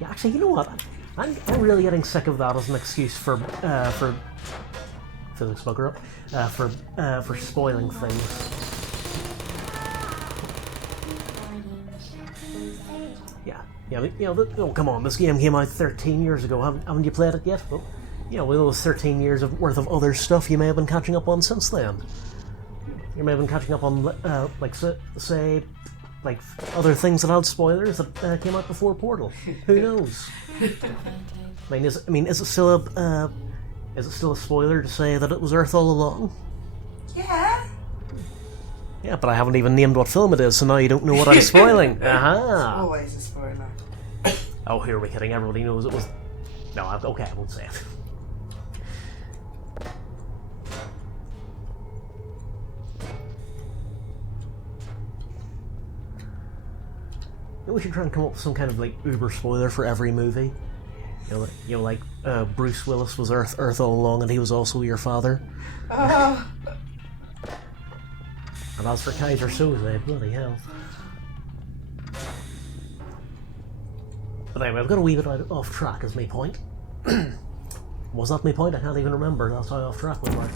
Yeah, actually, you know what? I'm really getting sick of that as an excuse for physics bugger up, for spoiling things. Yeah, oh come on, this game came out 13 years ago. Haven't you played it yet? Well, you know, with those 13 years worth of other stuff you may have been catching up on since then. You may have been catching up on, like, say, like, other things that had spoilers that came out before Portal. Who knows? Is it still a spoiler to say that it was Earth all along? Yeah. Yeah, but I haven't even named what film it is, so now you don't know what I'm spoiling. Aha! Always a spoiler. Oh, here we're kidding. Everybody knows it was... No, okay, I won't say it. We should try and come up with some kind of like uber spoiler for every movie. Like Bruce Willis was Earth all along, and he was also your father. And as for Kaiser Soze, bloody hell. But anyway, I've got a wee bit off track, is my point. Was that my point? I can't even remember. That's how off track we were.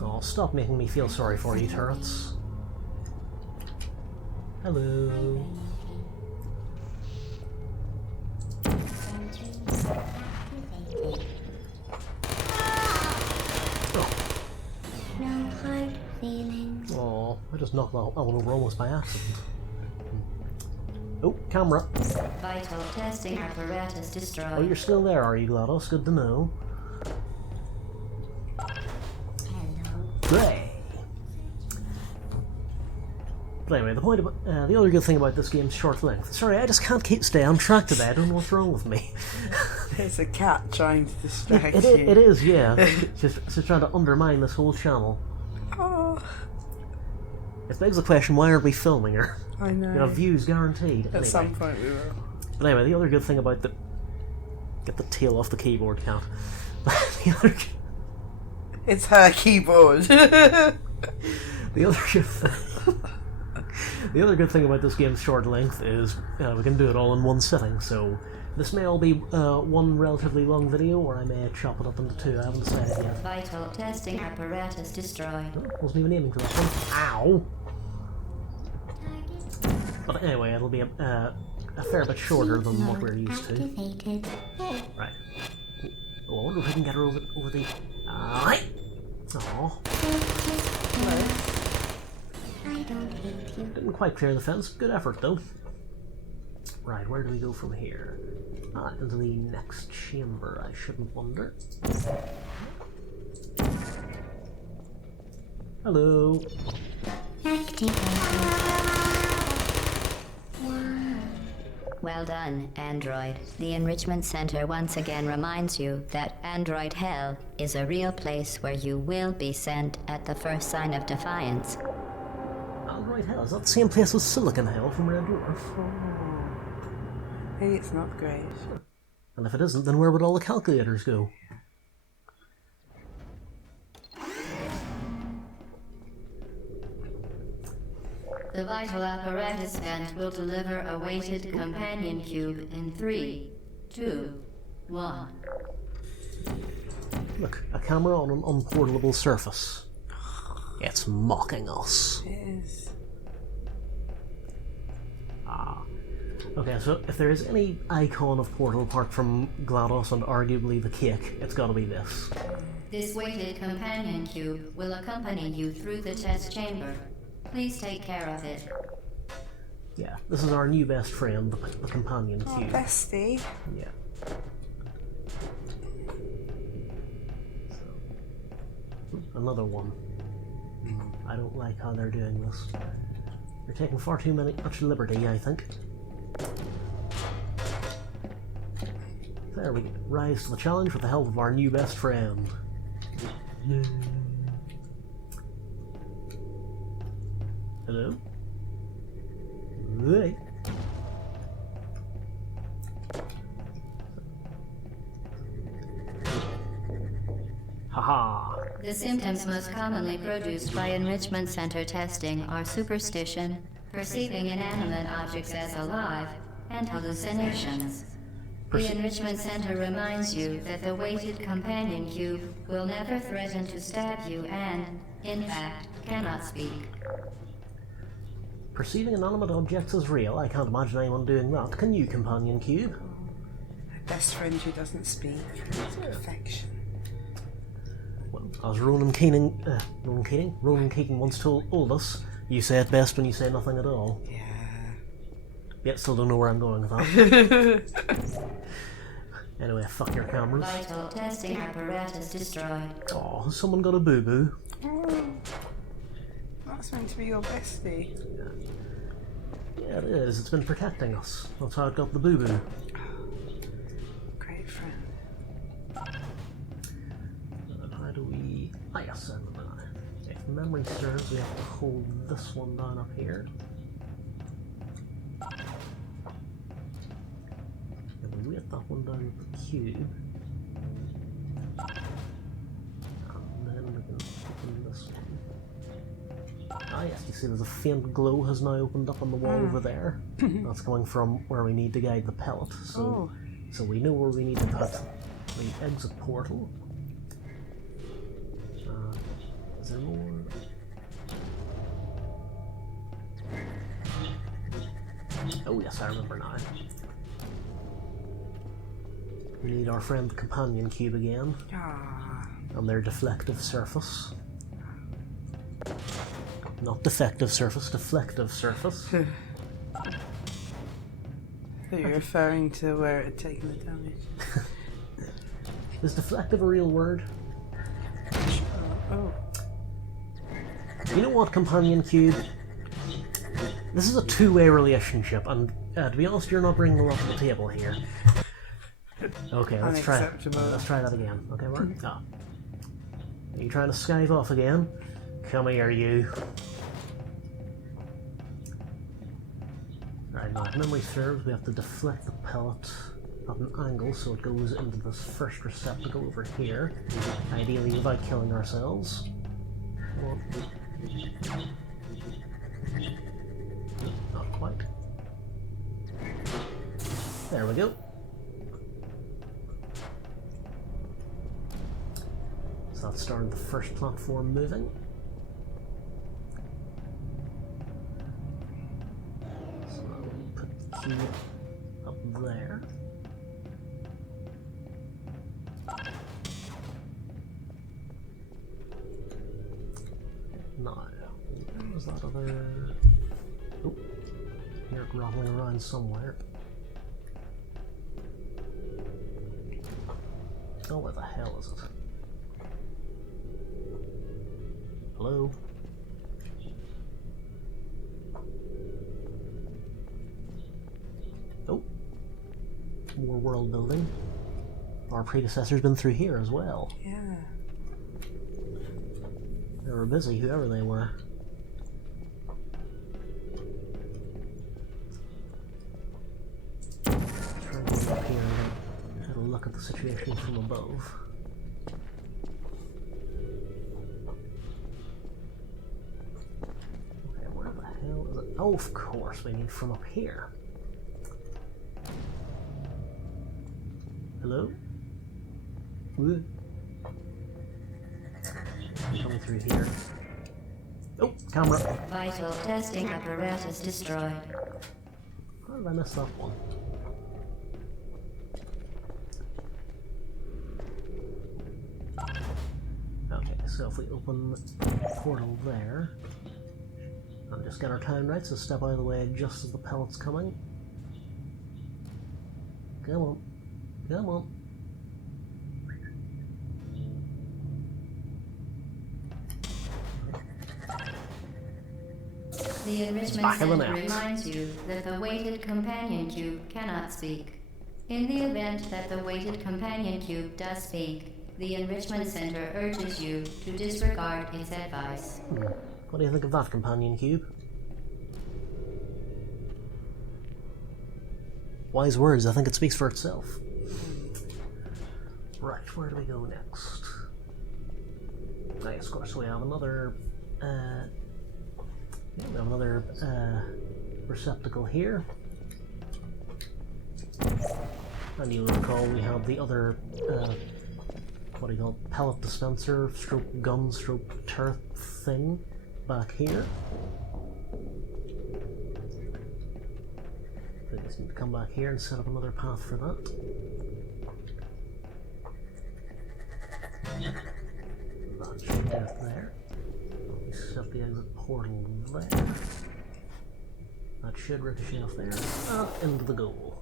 Oh, stop making me feel sorry for you, turrets. Hello. No hard feelings. Oh, I just knocked that one over almost by accident. Oh, camera. Vital testing apparatus destroyed. Oh, you're still there, are you, GLaDOS? Good to know. Great. But anyway, the point about the other good thing about this game's short length. Sorry, I just can't stay on track today. I don't know what's wrong with me. There's a cat trying to distract you. It is, yeah. Just trying to undermine this whole channel. Oh, It begs the question: why aren't we filming her? I know. You know, views guaranteed. At Anyway. some point we will. But anyway, the other good thing about the get the tail off the keyboard, cat. the other. It's her keyboard. The other good thing, the other good thing about this game's short length is we can do it all in one sitting. So this may all be one relatively long video, or I may chop it up into two. I haven't decided yet. Vital testing apparatus destroyed. Oh, wasn't even aiming for this one. Ow! But anyway, it'll be a fair bit shorter than what we're used to. Activated. Right. Oh, I wonder if we can get her over the. Aye. Oh, I don't hate you. didn't quite clear the fence. Good effort, though. Right, where do we go from here? Into the next chamber. I shouldn't wonder. Hello. Activated. Well done, Android. The Enrichment Center once again reminds you that Android Hell is a real place where you will be sent at the first sign of defiance. Android Hell, is that the same place as Silicon Hell from Red Dwarf? Maybe it's not great. And if it isn't, then where would all the calculators go? The vital apparatus vent will deliver a weighted companion cube in 3, 2, 1. Look, a camera on an unportable surface. It's mocking us. It is. Okay, so if there is any icon of Portal apart from GLaDOS and arguably the cake, it's gotta be this. This weighted companion cube will accompany you through the test chamber. Please take care of it. Yeah, this is our new best friend, the companion Oh, cube. bestie. Yeah. Another one. I don't like how they're doing this. They're taking far too much liberty, I think. There we go. Rise to the challenge with the help of our new best friend. Yay. Hello? Hey. Haha. The symptoms most commonly produced by Enrichment Center testing are superstition, perceiving inanimate objects as alive, and hallucinations. The Enrichment Center reminds you that the weighted companion cube will never threaten to stab you and, in fact, cannot speak. Perceiving inanimate objects as real? I can't imagine anyone doing that. Can you, companion cube? My best friend who doesn't speak. It's perfection. Well, as Ronan Keating once told us, you say it best when you say nothing at all. Yeah. Yet still don't know where I'm going with that. Anyway, fuck your cameras. Vital testing apparatus destroyed. Oh, has someone got a boo-boo? Oh, that's meant to be your bestie. Yeah, it is. It's been protecting us. That's how it got the boo-boo. Great friend. And how do we... Ah, yes, if memory serves, we have to hold this one down up here. And we weight that one down with the cube. And then we can open this one. Ah yes, you see there's a faint glow has now opened up on the wall over there. That's coming from where we need to guide the pellet. So we know where we need to put the exit portal. Is there more? Oh yes, I remember now. We need our friend the companion cube again. And their deflective surface. Not defective surface, deflective surface. Are you referring to where it had taken the damage? Is deflective a real word? Oh. You know what, companion cube? This is a two-way relationship, and to be honest, you're not bringing a lot to the table here. Okay, let's try. Let's try that again. Okay, Mark. Ah. Are you trying to skive off again? Come here, you. Right, now if memory serves, we have to deflect the pellet at an angle so it goes into this first receptacle over here, ideally without killing ourselves. Not quite. There we go. So that started the first platform moving. So we'll put the cube up there. Now, where was that other... Oh, you're groveling around somewhere. Oh, where the hell is it? Hello? Oh. More world building. Our predecessor's been through here as well. Yeah. They were busy, whoever they were. Trying to get up here and have a look at the situation from above. Okay, where the hell is it? Oh, of course, we need from up here. Hello? Woo. Coming through here. Oh, camera. Vital testing apparatus destroyed. How did I miss that one? Okay, so if we open the portal there, and just get our time right, so step out of the way just as the pellet's coming. Come on. Come on. The enrichment center reminds you that the weighted companion cube cannot speak. In the event that the weighted companion cube does speak, the enrichment center urges you to disregard its advice. What do you think of that, companion cube? Wise words, I think it speaks for itself. Right, where do we go next? Yes, of course, we have another receptacle here. And you'll recall we have the other, what do you call it, pellet dispenser, stroke gun, stroke turret thing back here. So we just need to come back here and set up another path for that. That should get there. Set the exit portal there. That should ricochet off there. Up into the goal.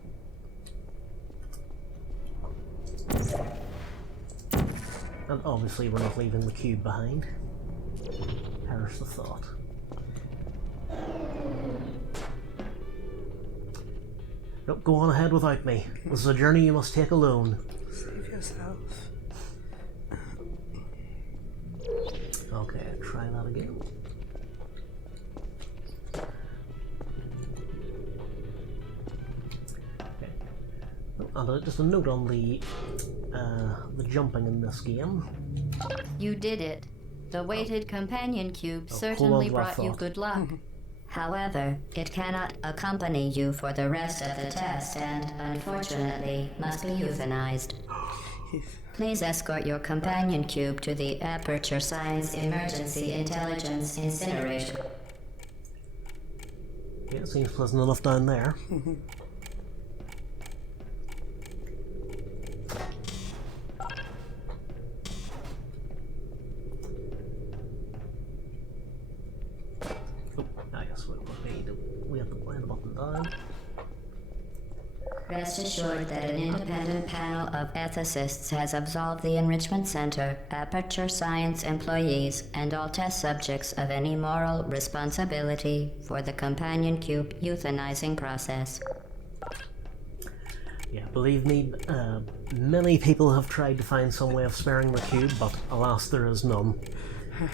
And obviously we're not leaving the cube behind. Perish the thought. Nope, go on ahead without me. This is a journey you must take alone. Save yourself. Okay, try that again. Okay. And just a note on the jumping in this game. You did it. The weighted companion cube hold certainly on to that brought you thought. good luck. However, it cannot accompany you for the rest of the test and, unfortunately, must be euthanized. Please escort your companion cube to the Aperture Science Emergency Intelligence Incinerator. Yeah, it seems pleasant enough down there. I guess we have to wind the button down. Rest assured that an independent panel of ethicists has absolved the Enrichment Center, Aperture Science employees, and all test subjects of any moral responsibility for the companion cube euthanizing process. Yeah, believe me, many people have tried to find some way of sparing the cube, but alas, there is none.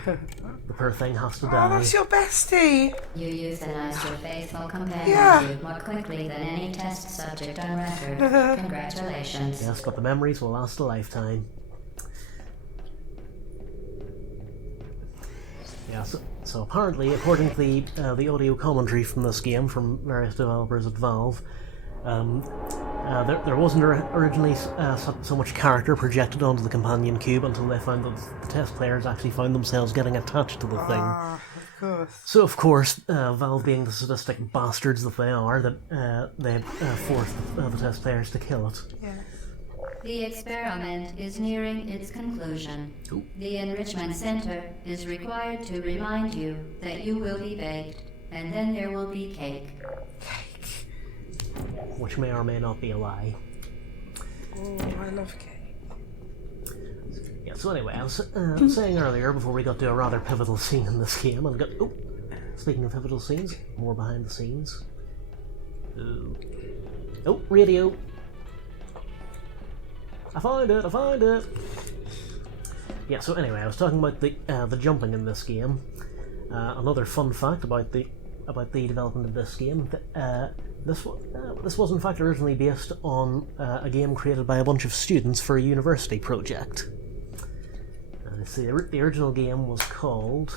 The poor thing has to Oh, die. that's your bestie! You euthanized your faithful companion Yeah. cube more quickly than any test subject on record. Congratulations. Yes, but the memories will last a lifetime. Yeah, so apparently, according to the audio commentary from this game from various developers at Valve, there wasn't originally so much character projected onto the companion cube until they found that the test players actually found themselves getting attached to the thing. Ah, of course. So of course, Valve being the sadistic bastards that they are, that they forced the test players to kill it. Yeah. The experiment is nearing its conclusion. Ooh. The Enrichment Center is required to remind you that you will be baked, and then there will be cake. Which may or may not be a lie. Oh, I love cake. Yeah, so anyway, I was saying earlier, before we got to a rather pivotal scene in this game, and speaking of pivotal scenes, more behind the scenes. Oh, radio! I found it! Yeah, so anyway, I was talking about the jumping in this game. Another fun fact about the development of this game, this was in fact originally based on a game created by a bunch of students for a university project. The original game was called...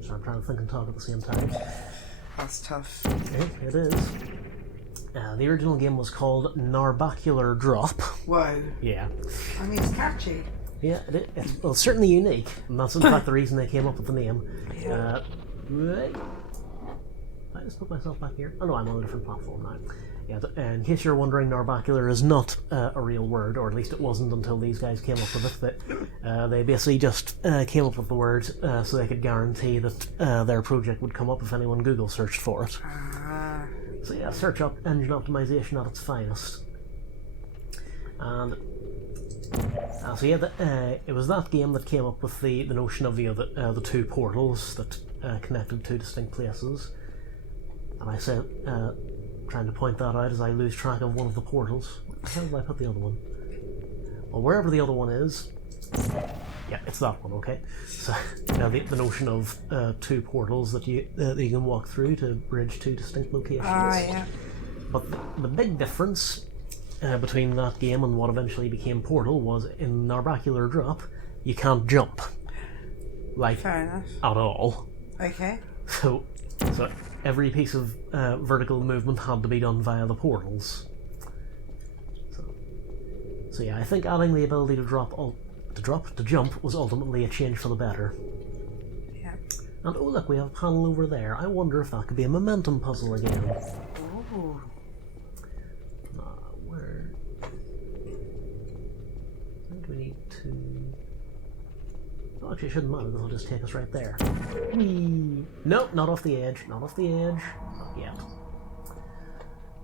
Sorry, I'm trying to think and talk at the same time. That's tough. Okay, it is. The original game was called Narbacular Drop. Whoa. Yeah. I mean, it's catchy. Yeah, it's certainly unique, and that's in fact the reason they came up with the name. Yeah. Right. I just put myself back here. Oh no, I'm on a different platform now. Yeah, in case you're wondering, Narbacular is not a real word, or at least it wasn't until these guys came up with it. They basically just came up with the word so they could guarantee that their project would come up if anyone Google searched for it. Ah. So yeah, search engine optimization at its finest. And so yeah, it was that game that came up with the notion of the two portals that connected two distinct places. And I say, trying to point that out as I lose track of one of the portals. Where did I put the other one? Well, wherever the other one is, yeah, it's that one. Okay. So the notion of two portals that you can walk through to bridge two distinct locations. Ah, yeah. But the big difference between that game and what eventually became Portal was in Narbacular Drop, you can't jump. Like, Fair enough. at all. Okay. So every piece of vertical movement had to be done via the portals. So yeah, I think adding the ability to jump was ultimately a change for the better. Yeah. And oh look, we have a panel over there. I wonder if that could be a momentum puzzle again. Ooh. Where? I think we need to... Oh, actually, it shouldn't matter, it'll just take us right there. Whee! Nope, not off the edge, not off the edge. Not yet.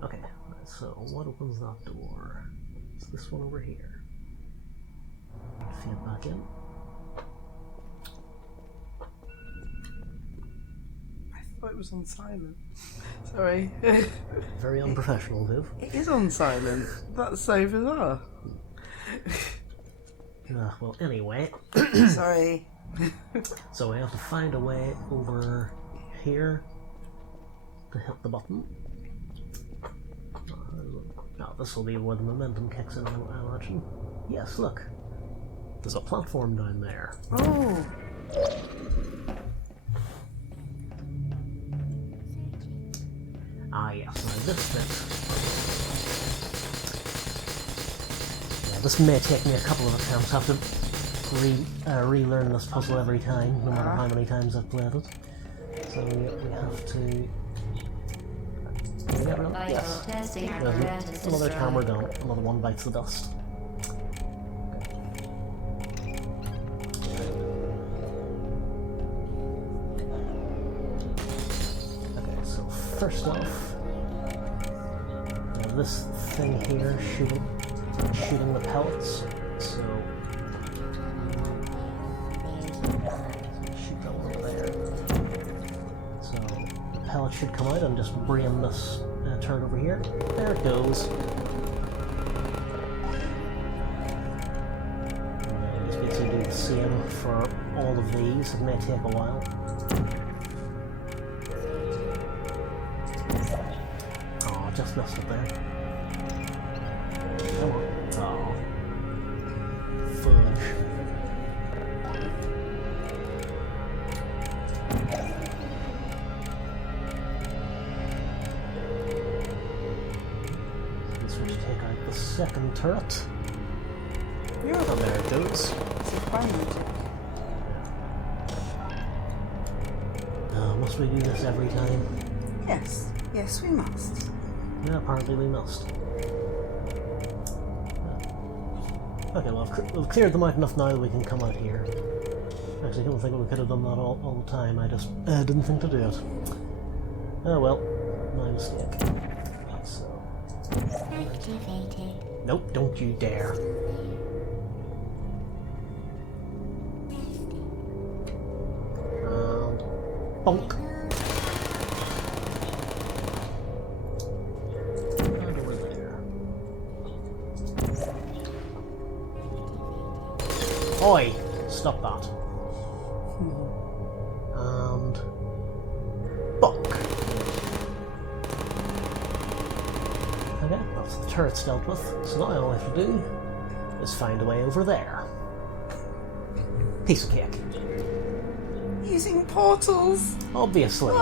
Okay, so what opens that door? It's this one over here. Feed back in. I thought it was on silent. Sorry. Very unprofessional, Viv. It is on silent. That's so bizarre. Well, anyway, Sorry. so we have to find a way over here to hit the button. Now this will be where the momentum kicks in, I imagine. Yes, look. There's a platform down there. Oh. Ah yes, now this bit. Yeah, this may take me a couple of attempts. I have to relearn this puzzle every time, no matter how many times I've played it. So we have to... Yes. There's another camera down. Another one bites the dust. Okay, so first off, this thing here shooting the pellets. So shoot that one over there. So the pellet should come out and just brain this turret over here. There it goes. Just basically do the same for all of these. It may take a while. Oh, just missed it there. Come on. Oh. Fudge. Take out the second turret. And there it goes. It's a fun magic. Must we do this every time? Yes. Yes, we must. Yeah, apparently we must. Okay, well, we've cleared them out enough now that we can come out here. Actually, I don't think we could have done that all the time. I just didn't think to do it. Oh well, my mistake. So. Activated. Nope, don't you dare. Bonk. And over there. Oi! Stop that. And... bonk. Okay, that's the turrets dealt with. So now all I have to do is find a way over there. Piece of cake. Using portals. Obviously.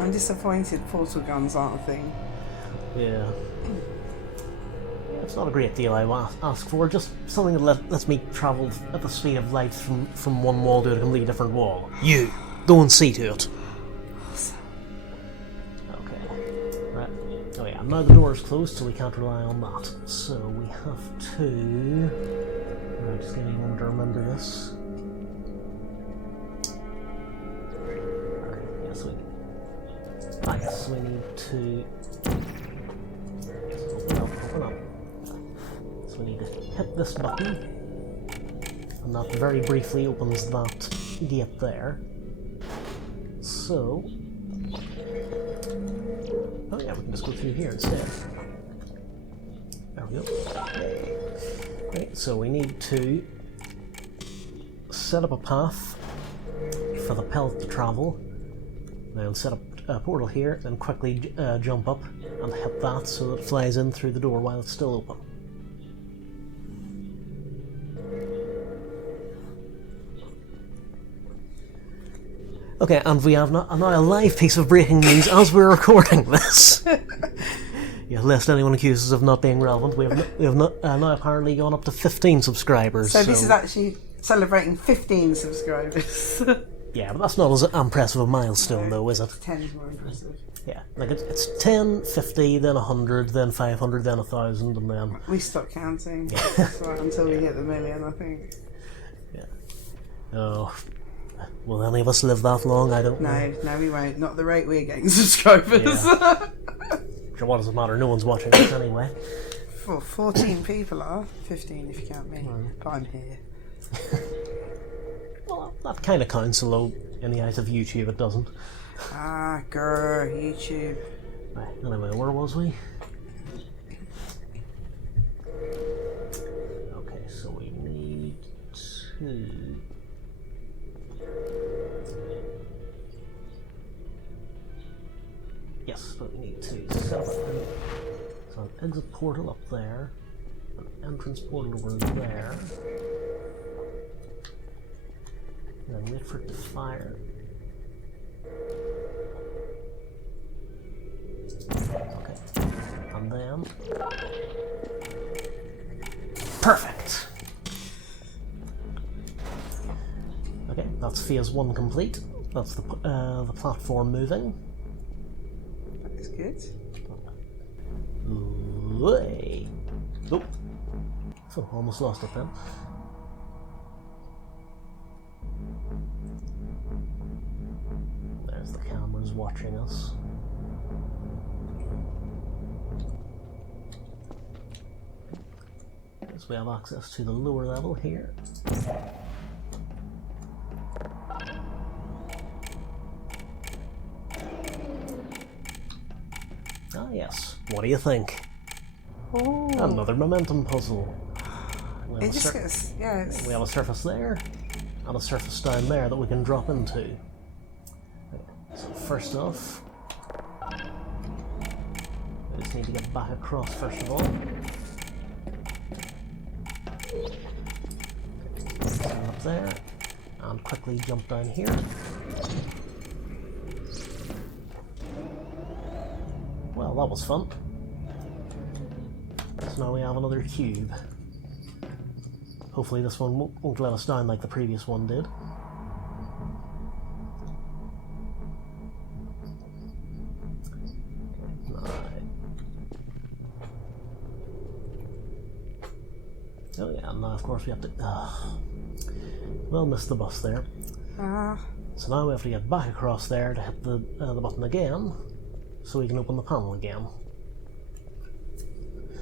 I'm disappointed portal guns aren't a thing. Yeah. It's not a great deal I ask for, just something that lets me travel at the speed of light from one wall to a completely different wall. You, go and see to it. Okay. Right. Oh yeah, now the door is closed, so we can't rely on that. So we have to... Right, just give me a moment to remember this. Yes, yes, we need to... Open up. So we need to hit this button, and that very briefly opens that gate there. So... oh yeah, we can just go through here instead. There we go. Right, so we need to set up a path for the pellet to travel. Then set up a portal here, then quickly jump up and hit that so that it flies in through the door while it's still open. Okay, and we have now a live piece of breaking news as we're recording this. Yeah, lest anyone accuses us of not being relevant, we have now apparently gone up to 15 subscribers. So this is actually celebrating 15 subscribers. Yeah, but that's not as impressive a milestone, though, is it? 10 is more impressive. Yeah, like it's 10, 50, then 100, then 500, then 1,000, and then... We stopped counting until we hit the million, I think. Yeah. Oh, will any of us live that long? I don't know. No, we won't. Not the rate we're getting subscribers. Yeah. Sure, what does it matter? No one's watching this anyway. 14 people are. 15 if you count me. But I'm here. Well, that kind of counts, although in the eyes of YouTube it doesn't. Ah, grr, YouTube. Right, anyway, where was we? to... Yes, but we need to set up an exit portal up there, an entrance portal over there, and then wait for it to fire. Okay, and then... Perfect! Okay, that's phase 1 complete. That's the platform moving. That's good. Way. Oh. So, almost lost it then. There's the cameras watching us. So we have access to the lower level here. Ah yes, what do you think? Oh. Another momentum puzzle. It just gets, yeah, it's... We have a surface there, and a surface down there that we can drop into. Okay, so first off, we just need to get back across first of all. Stand up there, and quickly jump down here. Well, that was fun. So now we have another cube. Hopefully this one won't let us down like the previous one did. Oh yeah, and now of course we have to... well, missed the bus there. So now we have to get back across there to hit the button again, so we can open the panel again.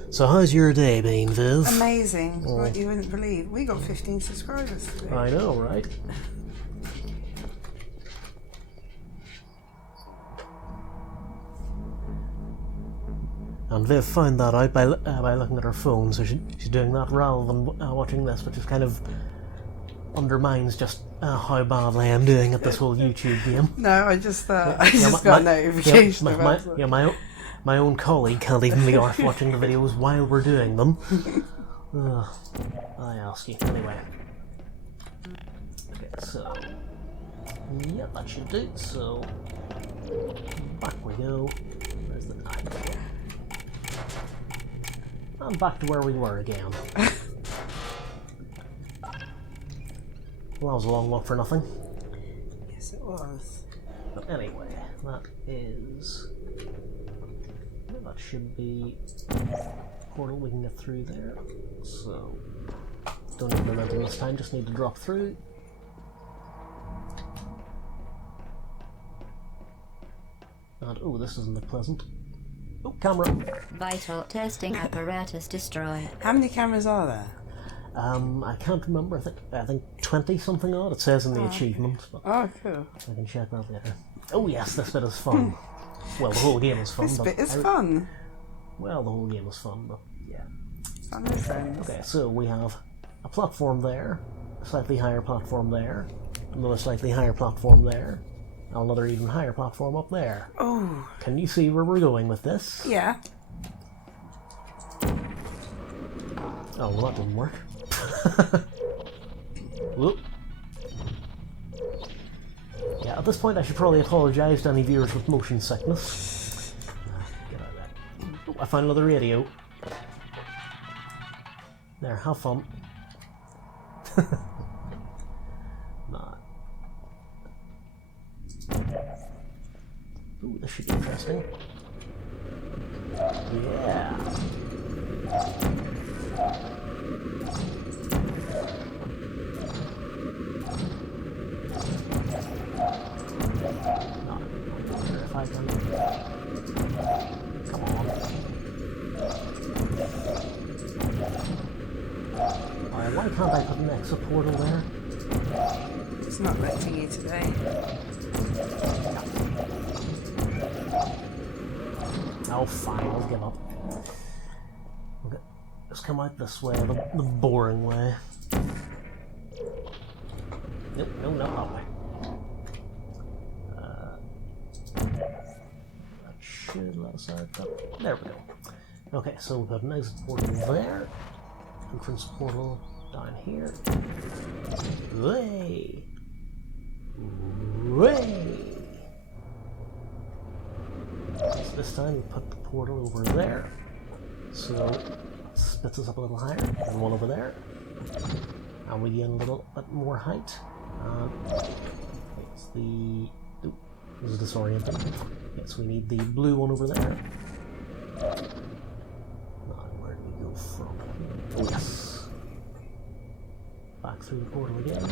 So how's your day been, Viv? Amazing. What you wouldn't believe. We got 15 subscribers today. I know, right? And Viv found that out by looking at her phone, so she's doing that rather than watching this, which is kind of undermines just how badly I'm doing at this whole YouTube game. No, I just got a notification about it. My own colleague can't even be off watching the videos while we're doing them. I ask you. Anyway. Okay, so... yeah, that should do. So... back we go. There's the time. And back to where we were again. Well, that was a long walk for nothing. Yes, it was. But anyway, that is... that should be portal we can get through there. So don't need momentum this time, just need to drop through. And oh, this doesn't look pleasant. Oh, camera. Vital testing apparatus destroyed. How many cameras are there? I can't remember. I think 20 something odd. It says in the achievement. But Oh, cool. I can check that later. Oh yes, this bit is fun. Well, the whole game is fun. This but bit is fun. Well, the whole game is fun, but yeah. Fun with friends. Okay, so we have a platform there, a slightly higher platform there, another slightly higher platform there, and another even higher platform up there. Oh. Can you see where we're going with this? Yeah. Oh, well, that didn't work. Whoop. Yeah, at this point I should probably apologise to any viewers with motion sickness. Get out of there. Oh, I found another radio. There, have fun. Nah. Ooh, this should be interesting. Yeah. If I can... come on. Alright, why can't I put an exit portal there? It's not letting you today. Oh, fine, I'll give up. Okay, let's come out this way, the boring way. Nope, no, not that way. That should let us out. There we go. Okay, so we've got an exit portal there. Entrance portal down here. Way! Way! So this time we put the portal over there. So it spits us up a little higher, and one over there. And we gain a little bit more height. It's the... Oop, this is disorienting. Yes, we need the blue one over there. Now, where do we go from? Oh, yes. Back through the portal again.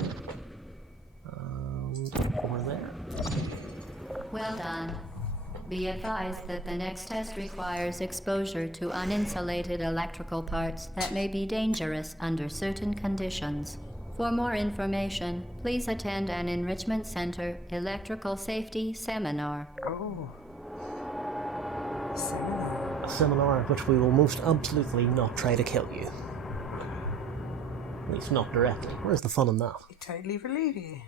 And over there. Well done. Be advised that the next test requires exposure to uninsulated electrical parts that may be dangerous under certain conditions. For more information, please attend an Enrichment Center Electrical Safety Seminar. Oh. Seminar. A seminar at which we will most absolutely not try to kill you. At least not directly. Where's the fun in that? We totally relieve you.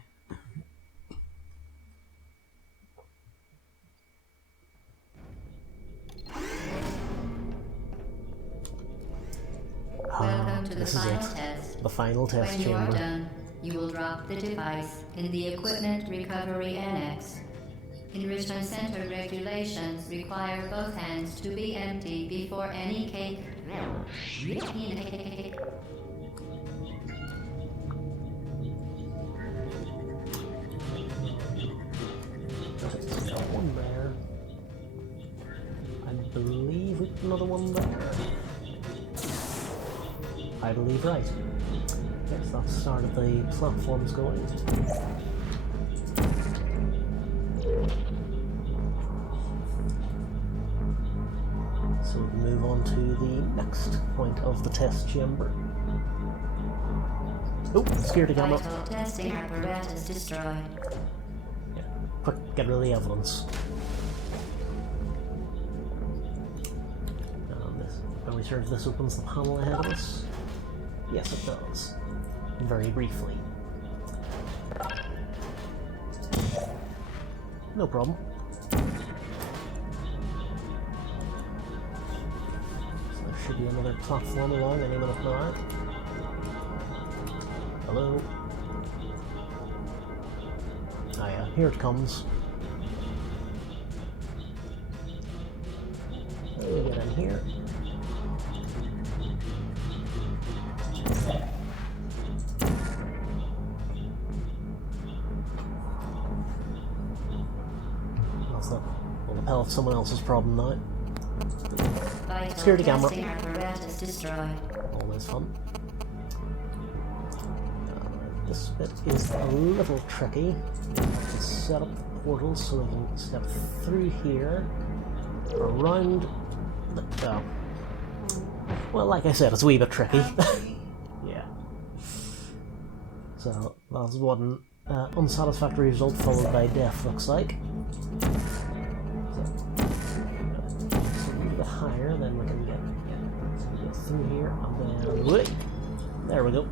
Welcome to the This is final it. test. The final test When you are chamber. done, you will drop the device in the Equipment Recovery Annex. Enrichment Center regulations require both hands to be empty before any cake. Okay, so we got one there. I believe we put another one there. I believe right. Yes, that started the platforms going. So we can move on to the next point of the test chamber. Oh, scared again. Vital testing apparatus destroyed. Yeah, quick, get rid of the evidence. Are we sure if this opens the panel ahead of us? Yes, it does. Very briefly. No problem. So there should be another platform along any minute now. Hello? Ah yeah, here it comes. Let me get in here. Well, it's someone else's problem now. Security camera. Apparatus destroyed. Always fun. This bit is a little tricky. We have to set up the portals so we can step through here, around the... well, like I said, it's a wee bit tricky. Yeah. So, that's one unsatisfactory result followed by death, looks like. Higher, then we can get through here, and then wait. There we go.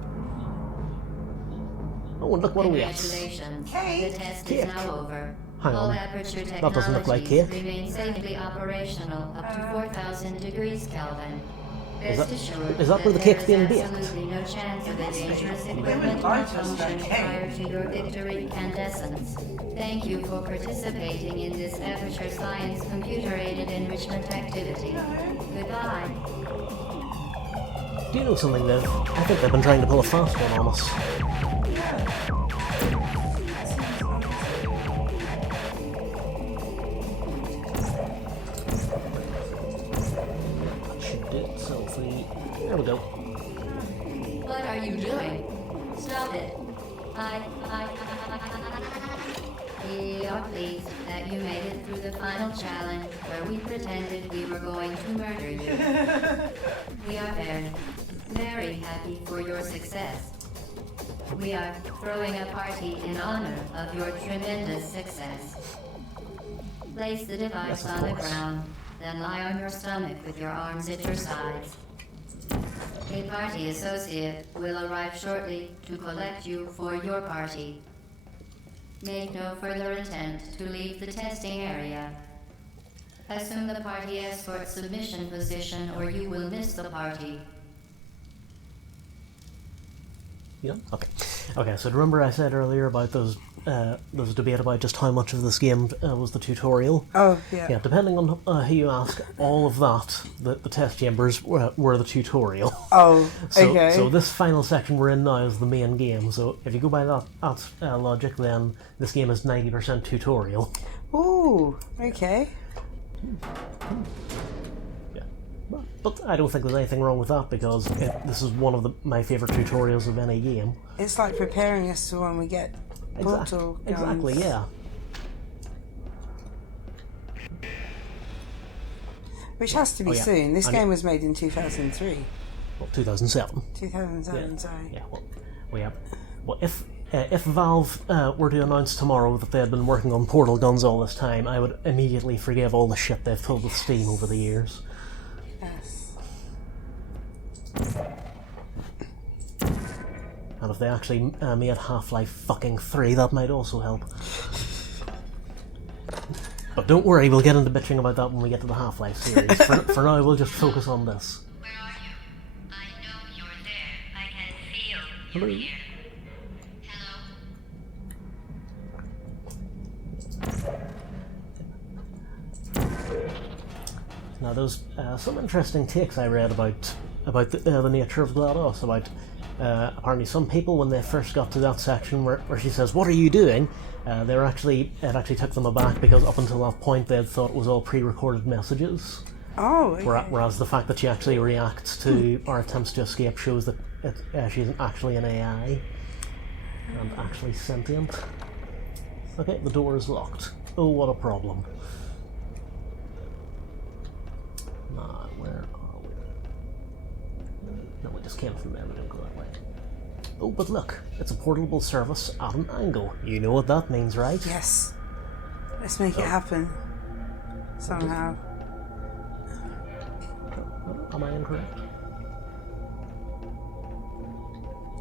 Oh, and look what we have. Congratulations. Cake. The test Cake. is now over. Hang All on. Aperture That doesn't look like technologies cake. remain safely operational up to 4,000 degrees Kelvin. Is Rest that- assured is that where the cake's there being is baked? absolutely no chance of a dangerous They would equipment like us to malfunction cake. prior to your victory incandescence. Thank you for participating in this Aperture Science computer-aided enrichment activity. Goodbye. Do you know something, Liv? I think they've been trying to pull a fast one on us. That should do it. So if we... there we go. What are you doing? Stop it. We are pleased that you made it through the final challenge where we pretended we were going to murder you. We are very happy for your success. We are throwing a party in honor of your tremendous success. Place the device Yes, of on the course. ground, then lie on your stomach with your arms at your sides. A party associate will arrive shortly to collect you for your party. Make no further attempt to leave the testing area. Assume the party escort submission position or you will miss the party. Yeah. Okay. Okay. So remember I said earlier about those debate about just how much of this game was the tutorial. Oh, yeah. Yeah. Depending on who you ask, all of that, the test chambers were the tutorial. Oh, So, okay. So this final section we're in now is the main game. So if you go by that logic, then this game is 90% tutorial. Ooh, okay. Yeah. But I don't think there's anything wrong with that because this is one of my favourite tutorials of any game. It's like preparing us for when we get portal guns. Exactly, yeah. Which has to be soon. This game was made in 2003. Well, 2007. 2007, sorry. Yeah, well, if Valve were to announce tomorrow that they had been working on portal guns all this time, I would immediately forgive all the shit they've pulled with Steam over the years. Yes. And if they actually made Half-Life fucking 3, that might also help. But don't worry, we'll get into bitching about that when we get to the Half-Life series. For now, we'll just focus on this. Where are you? I know you're there. I can feel you here. Now, there's some interesting takes I read about the nature of GLaDOS, about apparently some people, when they first got to that section where she says, "What are you doing?" it actually took them aback because up until that point they had thought it was all pre-recorded messages. Oh, okay. Whereas the fact that she actually reacts to our attempts to escape shows that she's actually an AI and actually sentient. Okay, the door is locked. Oh, what a problem. Now, where are we? No, we just came from there, we didn't go that way. Oh, but look, it's a portable service at an angle. You know what that means, right? Yes. Let's make it happen. Somehow. Am I incorrect?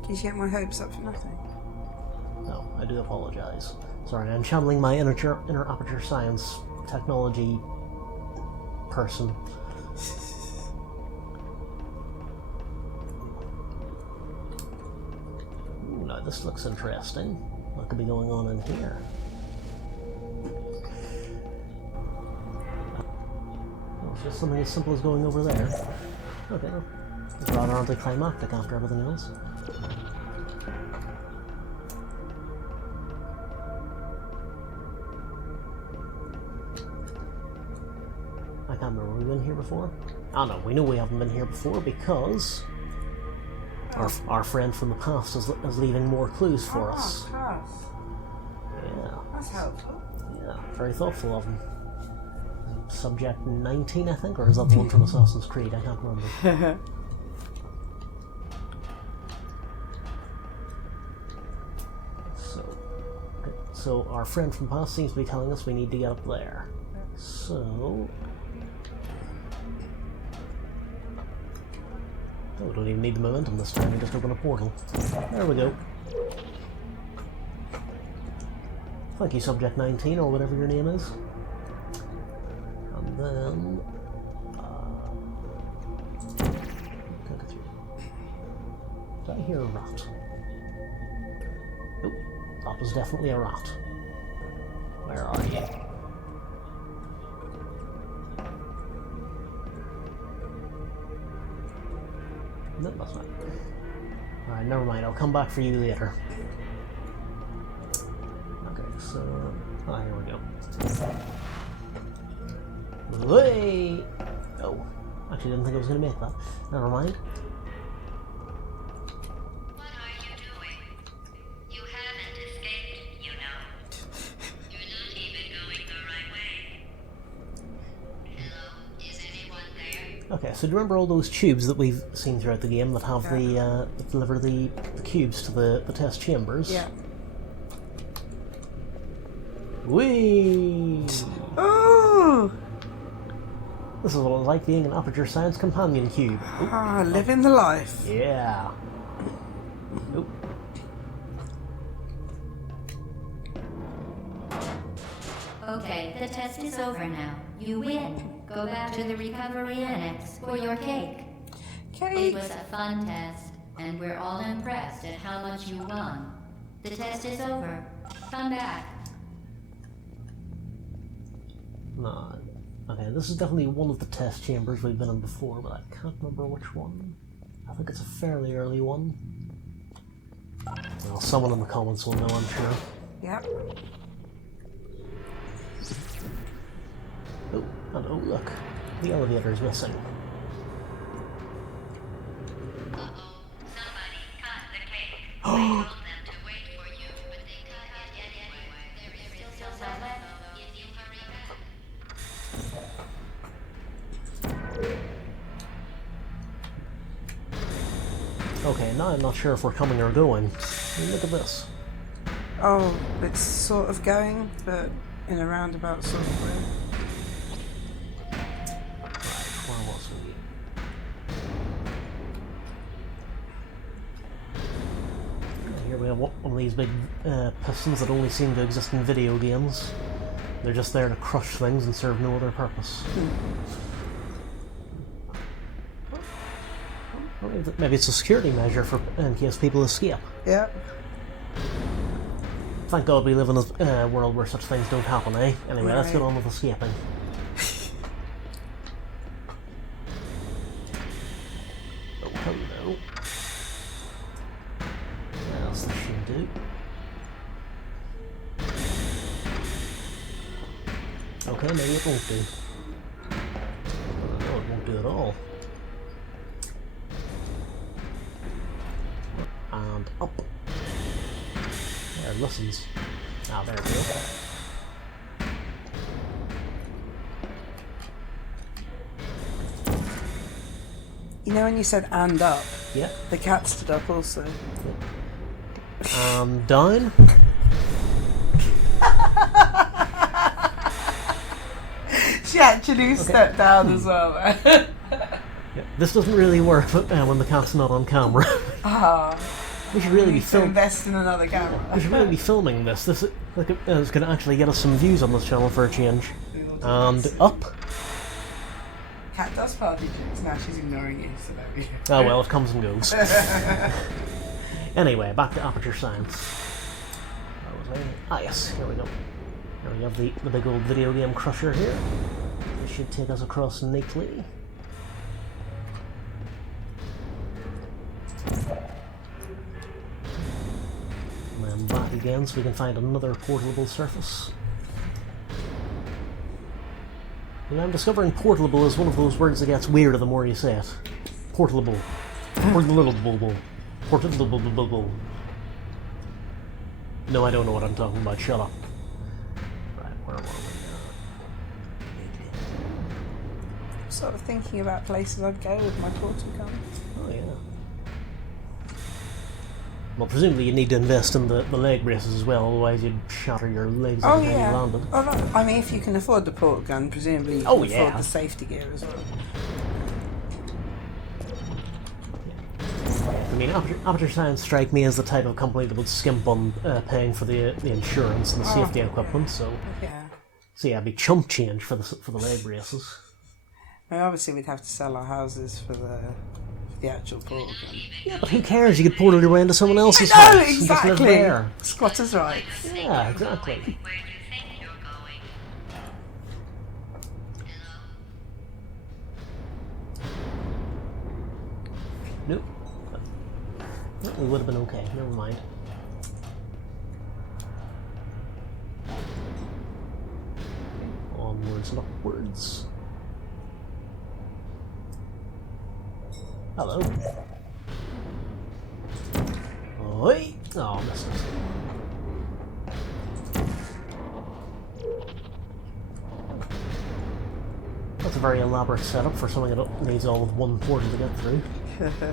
Did you get my hopes up for nothing? No, I do apologize. Sorry, I'm channeling my inner Aperture Science technology person. Ooh, now this looks interesting. What could be going on in here? Oh, it's just something as simple as going over there. Okay, it's rather anticlimactic after everything else. I can't remember, have we been here before? Ah no, we know we haven't been here before because our friend from the past is leaving more clues for us. Class. Yeah. That's helpful. Yeah, very thoughtful of him. Subject 19, I think, or is that the one from Assassin's Creed? I can't remember. So our friend from the past seems to be telling us we need to get up there. So... Oh, we don't even need the momentum this time, we just open a portal. There we go. Thank you, Subject 19, or whatever your name is. And then... can't get through. Did I hear a rat? Nope, that was definitely a rat. Where are you? No, that's not. Alright, never mind, I'll come back for you later. Okay, so... ah, here we go. Hey! Oh, actually didn't think I was going to make that. Never mind. What are you doing? You haven't escaped, you know. You're not even going the right way. Hello, is anyone there? Okay, so do you remember all those tubes that we've seen throughout the game that have that deliver the cubes to the test chambers? Yeah. Whee! Oh! This is what it's like being an Aperture Science companion cube. Oop. Ah, living the life. Yeah. Oop. Okay, the test is over now. You win. Go back to the recovery annex for your cake. Okay. It was a fun test, and we're all impressed at how much you won. The test is over. Come back. No. Okay, this is definitely one of the test chambers we've been in before, but I can't remember which one. I think it's a fairly early one. Well, someone in the comments will know, I'm sure. Yep. Oh, and oh look, the elevator is missing. Somebody cut the cake. We told them to wait for you, but they cut it anyway. There is still some left if you hurry back. Okay, now I'm not sure if we're coming or going. Look at this. Oh, it's sort of going, but in a roundabout sort of way. Right, where was we? Here we have one of these big pistons that only seem to exist in video games. They're just there to crush things and serve no other purpose. Maybe it's a security measure for in case people escape. Yep. Thank God we live in a world where such things don't happen, eh? Anyway, let's get on with escaping. Oh, hello. What else this should do? Okay, maybe it won't do. No, it won't do at all. And up. There, it listens. Ah, there we go. You know when you said "and up"? Yeah. The cat stood up also. Down. She actually stepped down as well. Yeah. This doesn't really work when the cat's not on camera. Ah. We should really be To filming. invest in another camera. We should really be filming this. This is going to actually get us some views on this channel for a change. And up. Cat does party tricks. Now she's ignoring you, so there we go. Oh well, it comes and goes. Anyway, back to Aperture Science. Where was I? Ah yes, here we go. Here we have the big old video game crusher here. This should take us across neatly. And then back again so we can find another portable surface. And I'm discovering portable is one of those words that gets weirder the more you say it. Portable. Portable. Portable. No, I don't know what I'm talking about. Shut up. Right, where were we I'm sort of thinking about places I'd go with my portal gun. now? Oh, yeah. Well, presumably you need to invest in the leg braces as well, otherwise you'd shatter your legs Oh every time yeah. you landed. Oh, no. I mean, if you can afford the portal gun, presumably you can Oh, afford yeah. the safety gear as well. I mean, Aperture Science strike me as the type of company that would skimp on paying for the insurance and the safety equipment, so Yeah. yeah, it'd be chump change for the leg braces. I mean, obviously we'd have to sell our houses for the actual portal gun. Yeah, but who cares? You could portal your way into someone else's No, house and just live exactly. there. Squatters' rights. Yeah, exactly. Where do you think you're going? Nope. No, we would have been okay. Never mind. Onwards and upwards. Hello. Oi! Oh, missed it. That's a very elaborate setup for something that needs all of one portal to get through.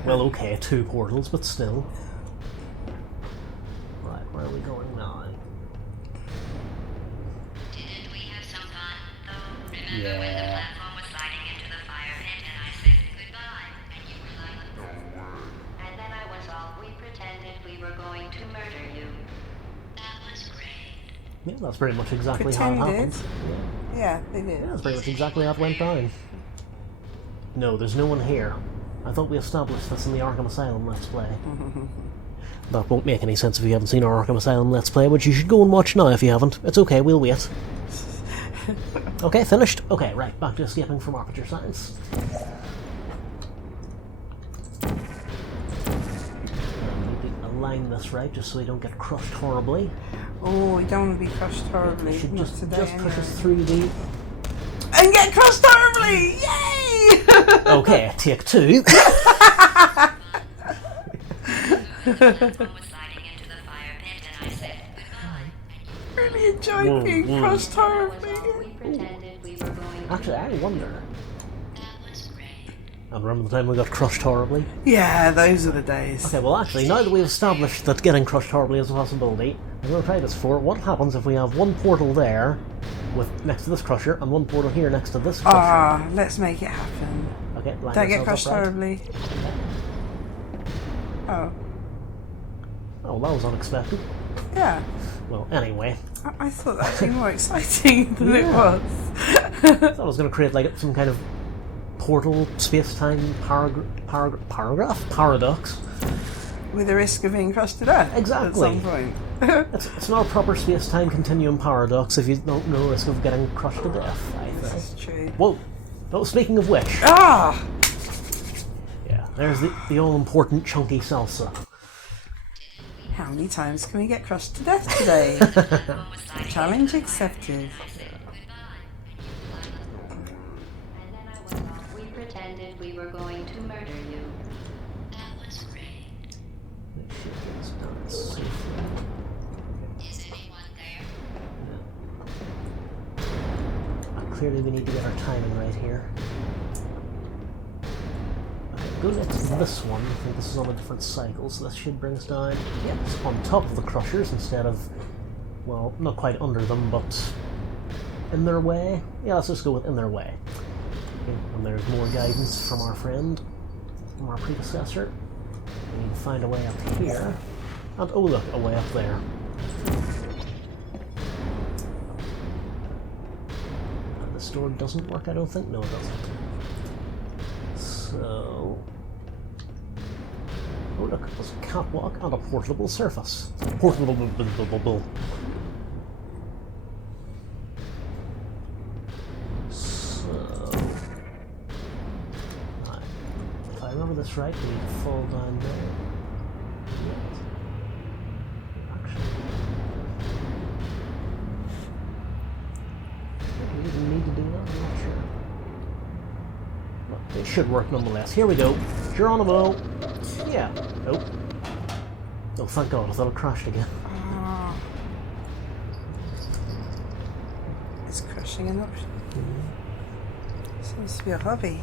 Well, okay, 2 portals, but still. Right, where are we going now? Didn't we have some fun, though? Remember when the Yeah. platform was sliding into the fire pit and I said goodbye? And you were like, and then I was all, we pretended we were going to murder you. That was great. Yeah, that's pretty much exactly how it Pretended. happened. Yeah, they did. Yeah, that's pretty much exactly how it went down. No, there's no one here. I thought we established this in the Arkham Asylum Let's Play. That won't make any sense if you haven't seen our Arkham Asylum Let's Play, which you should go and watch now if you haven't. It's okay, we'll wait. Okay, finished? Okay, right, back to escaping from Aperture Science. Align this right, just so we don't get crushed horribly. Oh, we don't want to be crushed horribly. We should Not just today, push us anyway. through the... And get crushed horribly! Yay! Okay, take two. Really enjoyed being crushed horribly. Actually, I wonder. I remember the time we got crushed horribly. Yeah, those are the days. Okay, well actually, now that we've established that getting crushed horribly is a possibility, I'm going to try this for what happens if we have one portal there, next to this crusher, and one portal here next to this crusher. Ah, let's make it happen. Okay, line Don't get ourselves crushed up right. horribly. Oh, Oh, that was unexpected. yeah. Well, anyway, I thought that'd be more exciting than it Yeah. was. I thought I was going to create like some kind of portal space-time paradox. With the risk of being crushed to death. Exactly. At some point. It's not a proper space-time continuum paradox if you don't know risk of getting crushed to death, I think. That's true. Whoa! Oh, speaking of which, Ah! yeah, there's the all-important chunky salsa. How many times can we get crushed to death today? Challenge accepted. We pretended we were going to murder you. Make sure it's done safely. Is anyone there? Clearly we need to get our timing right here. Okay, go next to this one. I think this is on a different cycle, so this should bring us down. Yep, it's on top of the crushers instead of, well, not quite under them, but in their way. Yeah, let's just go with in their way. Okay, and there's more guidance from our friend, from our predecessor. We need to find a way up here. And oh look, a way up there. And this door doesn't work, I don't think? No, it doesn't. So... oh look, there's a catwalk and a portable surface. Portable. So... right. If I remember this right, we need to fall down there. Actually... do we even need to do that? I'm not sure. But it should work nonetheless. Here we go. Geronimo! Yeah. Nope. Oh, thank God, I thought it crashed again. Ah. Is crushing an option? Seems to be a hobby.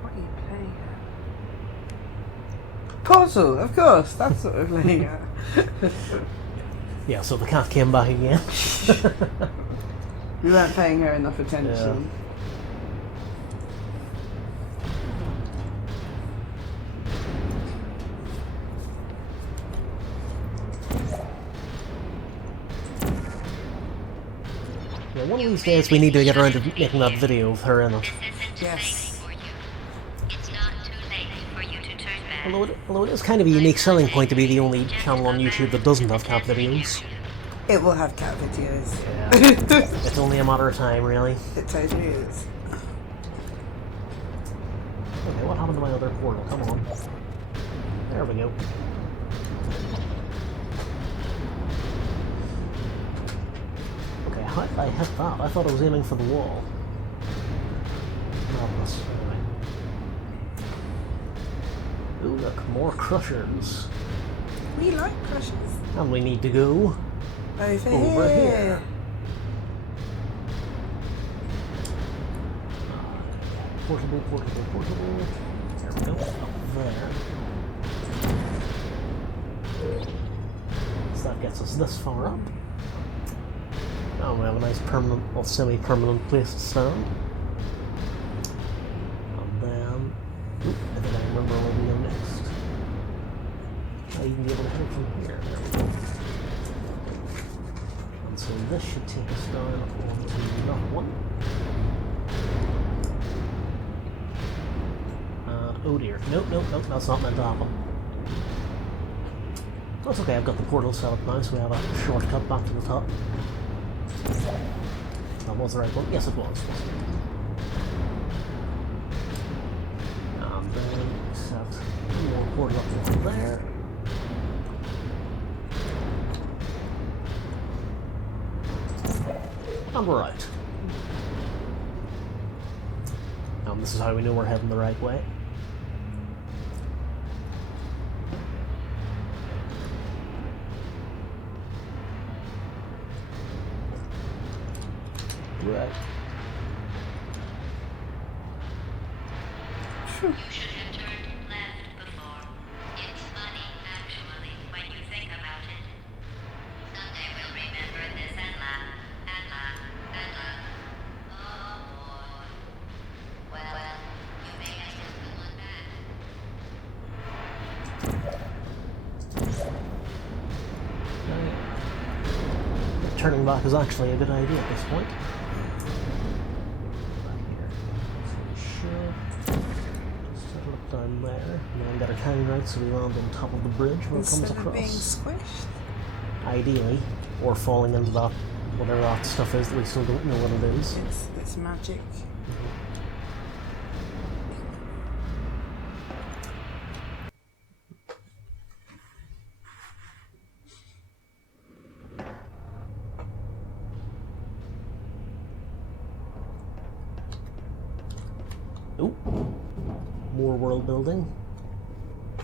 What are you playing at? Portal, of course, that's what we're playing at. Yeah, so the cat came back again. We weren't paying her enough attention. Yeah, one of these days we need to get around to making that video of her in it. Yes. Although it is kind of a unique selling point to be the only channel on YouTube that doesn't have cat videos. It will have cat videos. Yeah. It's only a matter of time, really. It totally is. Okay, what happened to my other portal? Come on. There we go. Okay, how did I hit that? I thought I was aiming for the wall. Madness. Anyway. Ooh, look, more crushers. We like crushes. And we need to go over here. Portable. There we go. Up there. So that gets us this far up. Now we have a nice permanent, or semi-permanent place to stand. And then... oop, I think I remember where we go next. I even be able to hit it from here? There we go. And so this should take us down onto that one. And oh dear. Nope, that's not meant to happen. That's okay, I've got the portal set up now, so we have a shortcut back to the top. That was the right one? Yes, it was. And then set one more portal up there. And we're out. And this is how we know we're heading the right way. Right. You should have turned left before. It's funny, actually, when you think about it. Someday we'll remember this and laugh, and laugh, and laugh. Oh boy. Well, you may have just come on back. Turning back is actually a good idea at this point. Down there, and then get our timing right so we land on top of the bridge when it comes Instead across. of being squished. Ideally, or falling into that, whatever that stuff is that we still don't know what it is. It's magic. Oh, more world building,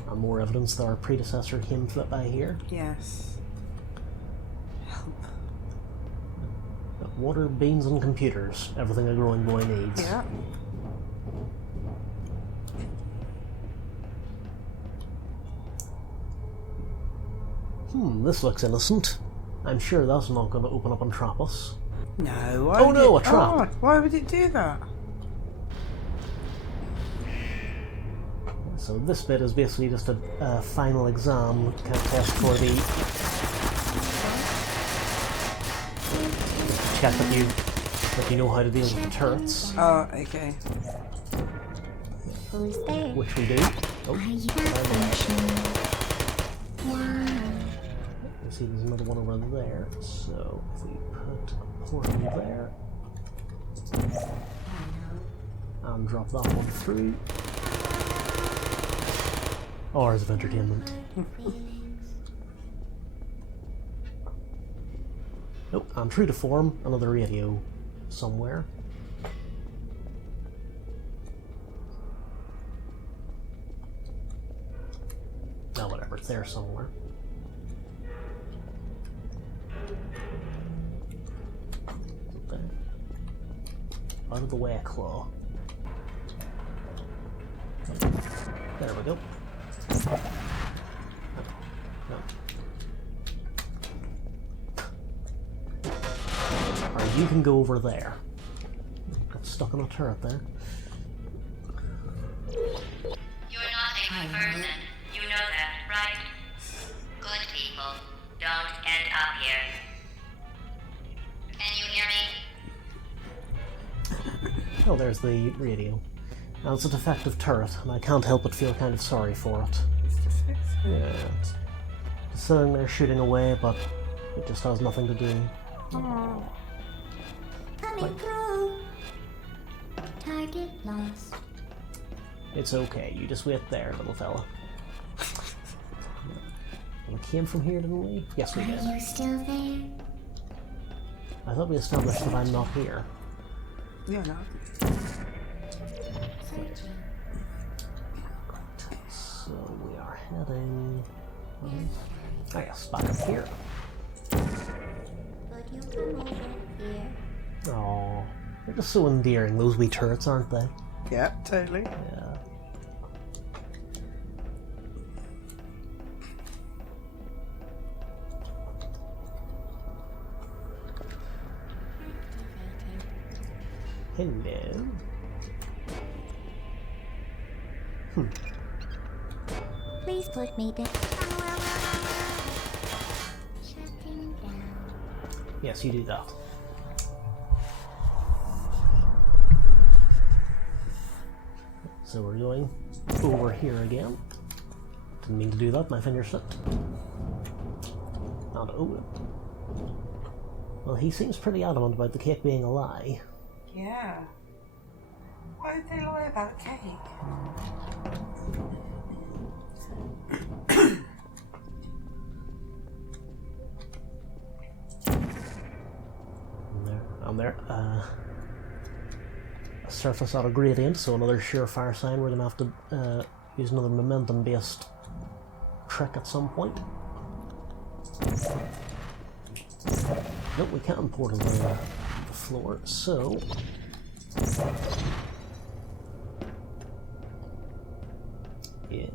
and more evidence that our predecessor came by here. Yes. Help. Water, beans, and computers. Everything a growing boy needs. Yeah. This looks innocent. I'm sure that's not going to open up and trap us. No. Oh no, a trap. Oh, why would it do that? So this bit is basically just a final exam kind of test for the check that you know how to deal with the turrets, Oh, okay. Who's there? which we do. Oh, Are you sorry about that. Wow. You see, there's another one over there. So if we put a portal there and drop that one through. Hours of entertainment. Nope, and true to form, another radio somewhere. No, whatever, it's there somewhere. Okay. Out of the way, claw. There we go. No. Or you can go over there. Got stuck in a turret there. You're not a good person. You know that, right? Good people don't end up here. Can you hear me? Oh, there's the radio. Now it's a defective turret, and I can't help but feel kind of sorry for it. It's to fix it. Yeah, it's sitting there shooting away, but it just has nothing to do. Oh. Coming through. Target lost. It's okay, you just wait there, little fella. We came from here, didn't we? Yes, we Are did. you still there? I thought we established that I'm not here. Yeah, no. Searching. So we are heading... Oh yes, back up here. But you come over here. Aww, they're just so endearing, those wee turrets, aren't they? Yeah, totally. Yeah. Hello. Please put me down. Yes, you do that. So we're going over here again. Didn't mean to do that, my finger slipped. And oh. Well, he seems pretty adamant about the cake being a lie. Yeah. Why would they lie about cake? And there. A surface auto gradient, so another surefire sign. We're going to have to use another momentum-based trick at some point. Nope, we can't import it on the floor, so... Yeah.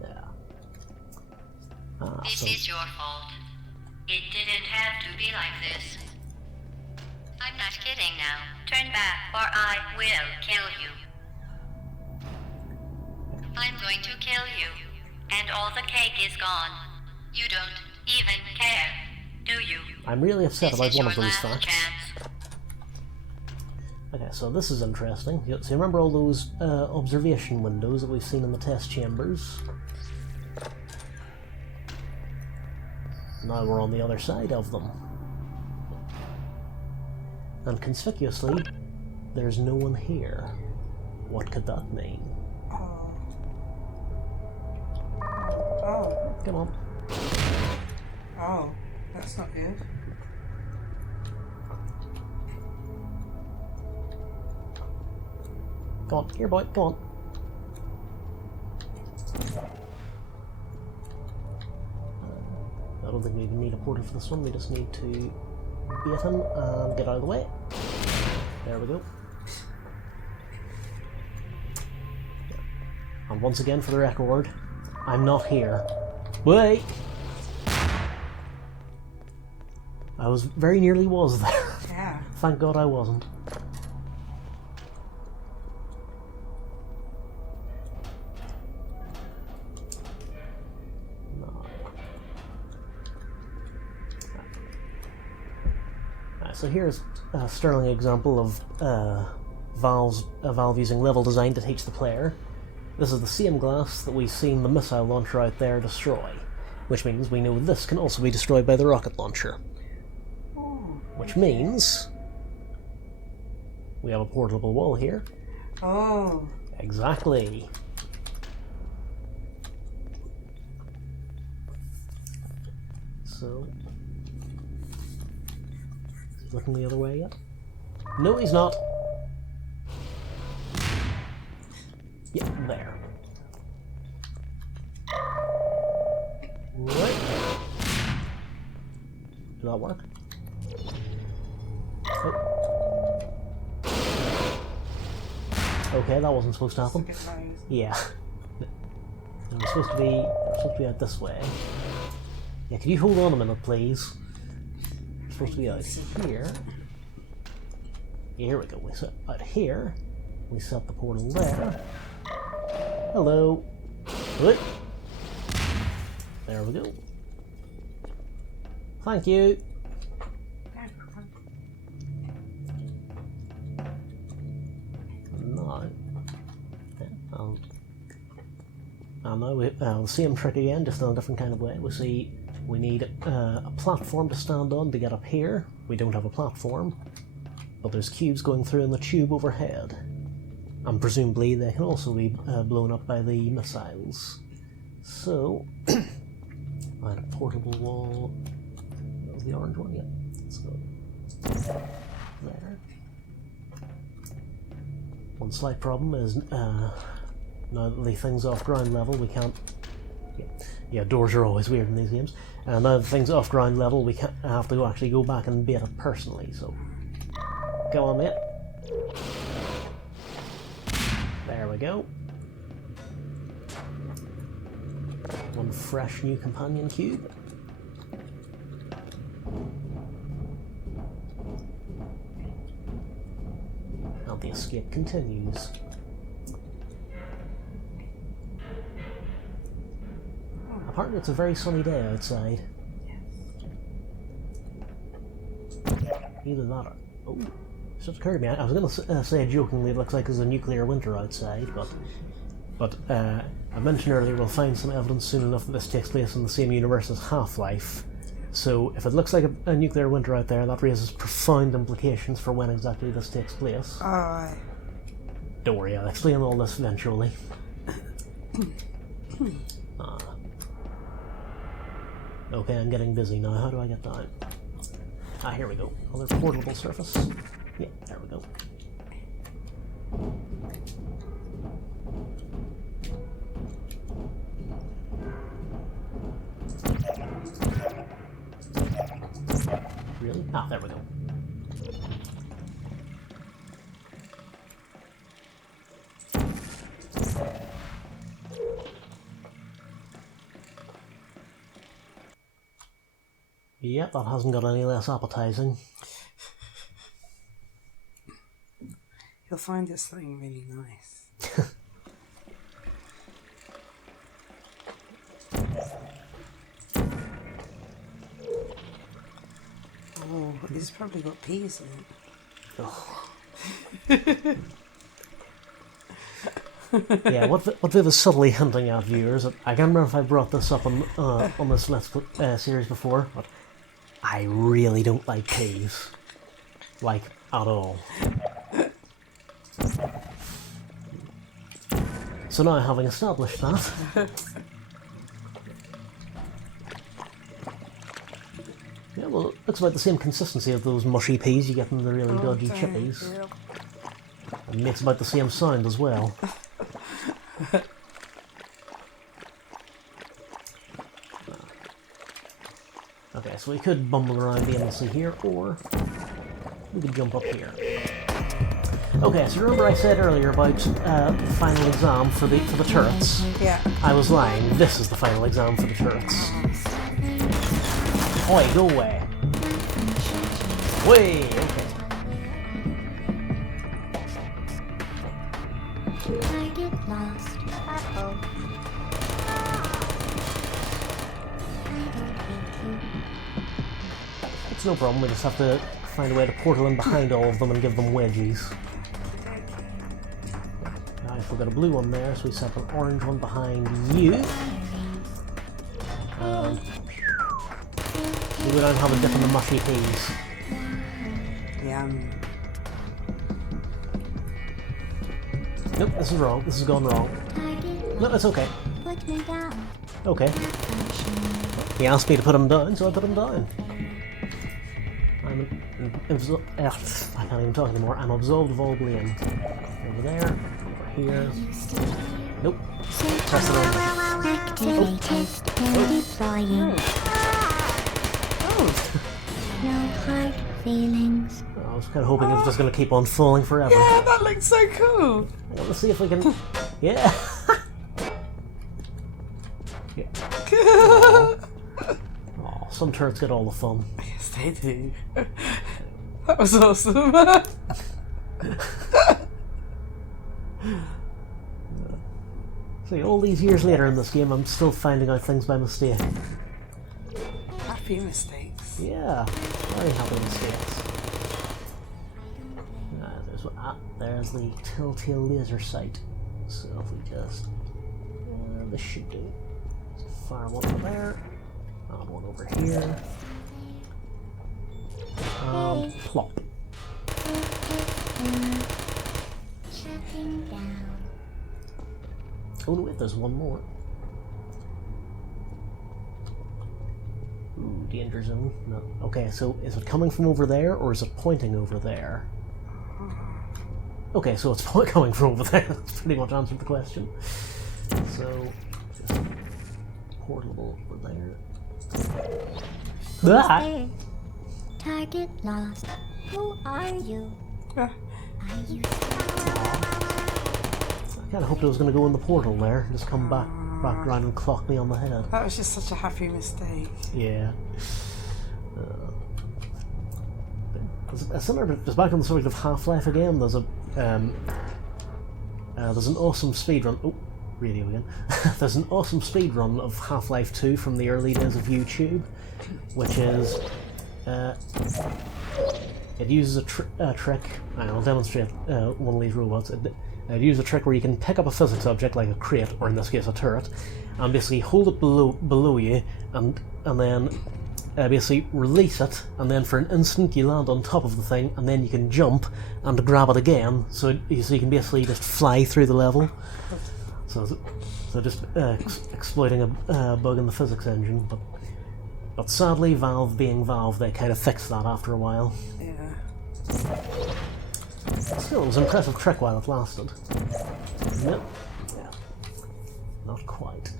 This is your fault. It didn't have to be like this. I'm not kidding now. Turn back, or I will kill you. I'm going to kill you, and all the cake is gone. You don't even care, do you? I'm really upset about one of those last facts. chance. Okay, so this is interesting. So you remember all those observation windows that we've seen in the test chambers? Now we're on the other side of them. And conspicuously, there's no one here. What could that mean? Oh. Oh. Come on. Oh. That's not good. Come on, here boy, come on. I don't think we even need a portal for this one, we just need to bait him and get out of the way. There we go. And once again, for the record, I'm not here. Wait! I was very nearly was there. Yeah. Thank God I wasn't. No. Right, so here's a sterling example of a valve using level design to teach the player. This is the same glass that we've seen the missile launcher out there destroy, which means we know this can also be destroyed by the rocket launcher. Which means we have a portable wall here. Oh. Exactly. So, is he looking the other way yet? No, he's not. Yep, there. Right. Did that work? Oh. Okay, that wasn't supposed to happen. Yeah. It was supposed to be out this way. Yeah, can you hold on a minute, please? It's supposed to be out here. Yeah, here we go. We set out here. We set the portal there. Hello. What? There we go. Thank you. Now we'll see him trick again, just in a different kind of way. We see we need a platform to stand on to get up here. We don't have a platform, but there's cubes going through in the tube overhead, and presumably they can also be blown up by the missiles. So, I had a portable wall. That was the orange one, yeah. So, there. One slight problem is now that the thing's off ground level, we can't... Yeah, doors are always weird in these games. Now that the thing's off ground level, we can't have to actually go back and bait it personally, so... Go on, mate. There we go. One fresh new companion cube. And the escape continues. Apparently it's a very sunny day outside. Either that or... Oh, it's just occurred to me. I was going to say jokingly it looks like there's a nuclear winter outside, but I mentioned earlier we'll find some evidence soon enough that this takes place in the same universe as Half-Life. So if it looks like a nuclear winter out there, that raises profound implications for when exactly this takes place. Aye. Don't worry, I'll explain all this eventually. Okay, I'm getting busy now. How do I get down? Ah, here we go. Other portable surface. Yeah, there we go. Really? Ah, there we go. Yep, that hasn't got any less appetizing. You'll find this thing really nice. Oh, it's probably got peas in it. Oh. Yeah, what Viv is subtly hinting at, viewers, I can't remember if I brought this up on this Let's Play series before, but I really don't like peas. Like, at all. So now, having established that... Yeah, well, it looks about the same consistency of those mushy peas you get in the really dodgy chippies. Yeah. It makes about the same sound as well. Okay, so we could bumble around aimlessly here, or we could jump up here. Okay, so remember I said earlier about the final exam for the turrets? Yeah. I was lying. This is the final exam for the turrets. Oi, go away. Way, okay. Target lost. Uh-oh. It's no problem, we just have to find a way to portal in behind all of them and give them wedgies. Now if we've got a blue one there, so we set an orange one behind you. And we don't have a dip in the mushy peas. Yum. Nope, this is wrong. This has gone wrong. No, it's okay. Put me down. Okay. He asked me to put him down, so I put him down. I can't even talk anymore. I'm absolved of all blame. Over there, over here. Nope. Press it on. Activated. Deploying. No hard feelings. I was kind of hoping it was just going to keep on falling forever. Yeah, that looks so cool. I want to see if we can... Yeah! Yeah. Aw, some turrets get all the fun. Yes, they do. That was awesome. See, all these years later in this game, I'm still finding out things by mistake. Happy mistakes. Yeah, very happy mistakes. There's the telltale laser sight. So if we just... this should do. Fire one over there. And one over here. Plop. Shutting down. Oh no, wait, there's one more. Ooh, danger zone. No. Okay, so is it coming from over there, or is it pointing over there? Okay, so it's coming from over there. That's pretty much answered the question. So, just portable over there. Ah! There. Target lost. Who are you? Are you? I kind of hoped it was going to go in the portal there, just come back around and clock me on the head. That was just such a happy mistake. Yeah. Similar, just back on the subject of Half-Life again, there's an awesome speedrun. Oh, radio again. There's an awesome speedrun of Half-Life 2 from the early days of YouTube, which is it uses a trick. I'll demonstrate one of these robots. It uses a trick where you can pick up a physics object like a crate, or in this case a turret, and basically hold it below you, and then basically release it, and then for an instant you land on top of the thing, and then you can jump and grab it again, so you can basically just fly through the level. So just exploiting a bug in the physics engine, but sadly, Valve being Valve, they kind of fixed that after a while. Yeah. Still, it was an impressive trick while it lasted. Nope. Yeah. Not quite.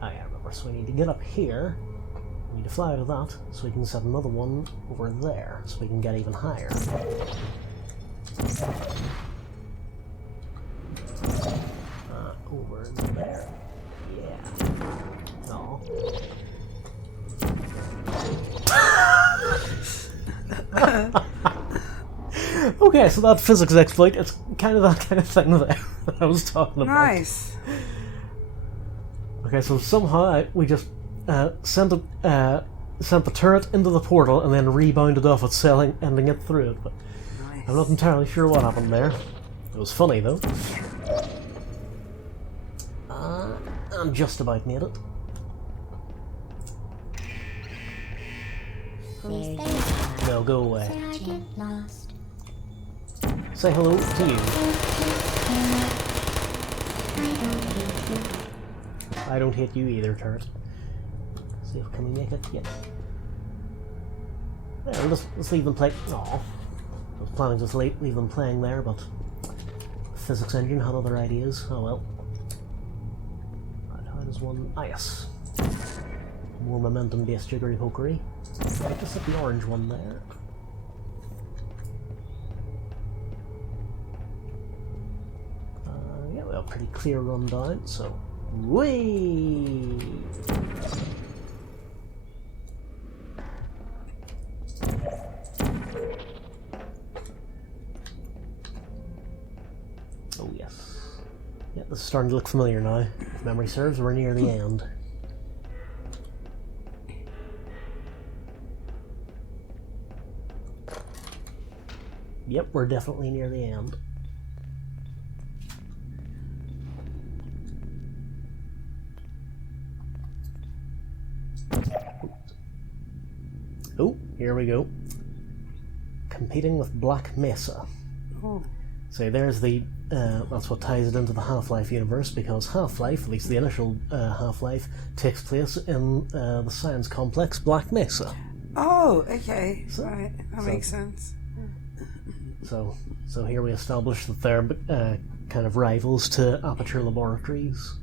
Ah, yeah, remember, so we need to get up here. We need to fly out of that, so we can set another one over there, so we can get even higher. Over there. Yeah. No. Okay, so that physics exploit, it's kind of that kind of thing that I was talking about. Nice. Okay, so somehow we just sent the turret into the portal and then rebounded off it, ending it through it. But Nice. I'm not entirely sure what happened there. It was funny though. And just about made it. Who's there? No, go away. Say I get lost. Say hello to you. I don't hate you either, turret. See if can we make it? Yeah. Yeah, let's leave them play. Aw. I was planning to just leave them playing there, but the physics engine had other ideas. Oh well. Right, how does one? Ah, yes. More momentum-based jiggery pokery. Right, just set the orange one there. Yeah, we have a pretty clear run down, so. Whee! Oh yes. Yeah, this is starting to look familiar now. If memory serves, we're near the end. Yep, we're definitely near the end. Oh, here we go. Competing with Black Mesa. Oh. So there's the, that's what ties it into the Half-Life universe, because Half-Life, at least the initial Half-Life, takes place in the science complex Black Mesa. Oh, okay. So- Right. That makes sense. So here we establish that they're kind of rivals to Aperture laboratories.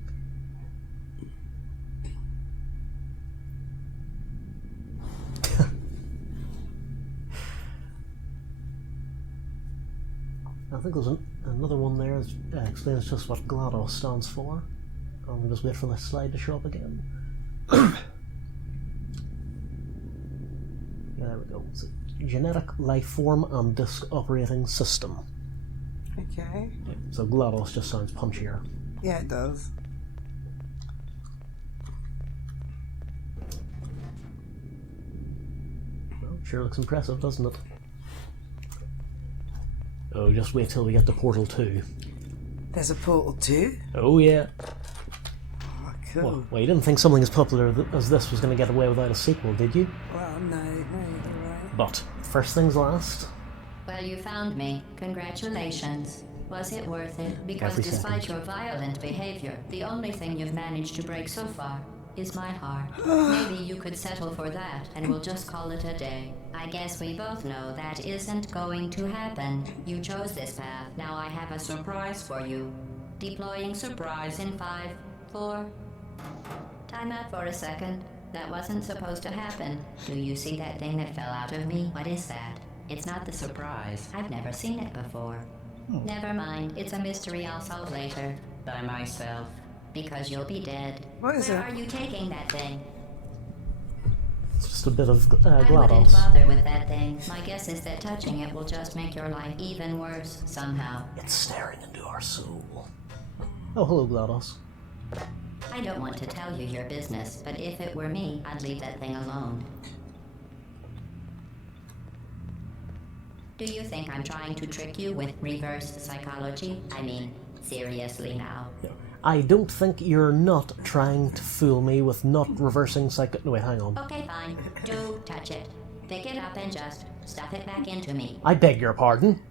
I think there's another one there that explains just what GLaDOS stands for. I'll just wait for this slide to show up again. Yeah, there we go. It's a genetic life form and disk operating system. Okay. Yeah, so GLaDOS just sounds punchier. Yeah, it does. Well, sure looks impressive, doesn't it? Oh, just wait till we get to Portal 2. There's a Portal 2? Oh yeah. Oh, cool. Well, you didn't think something as popular as this was going to get away without a sequel, did you? Well, no, you're right. But, first things last. Well, you found me. Congratulations. Was it worth it? Because Every despite second. your violent behavior, the only thing you've managed to break so far is my heart. Maybe you could settle for that, and we'll just call it a day. I guess we both know that isn't going to happen. You chose this path. Now I have a surprise for you. Deploying surprise in 5, 4... Time out for a second. That wasn't supposed to happen. Do you see that thing that fell out of me? What is that? It's not the surprise. I've never seen it before. Never mind. It's a mystery I'll solve later. By myself. Because you'll be dead. What is Where it? are you taking that thing? It's just a bit of I wouldn't GLaDOS. bother with that thing. My guess is that touching it will just make your life even worse, somehow. It's staring into our soul. Oh, hello, GLaDOS. I don't want to tell you your business, but if it were me, I'd leave that thing alone. Do you think I'm trying to trick you with reverse psychology? I mean, seriously now. I don't think you're not trying to fool me with not reversing No, wait, hang on. Okay, fine. Do touch it. Pick it up and just stuff it back into me. I beg your pardon.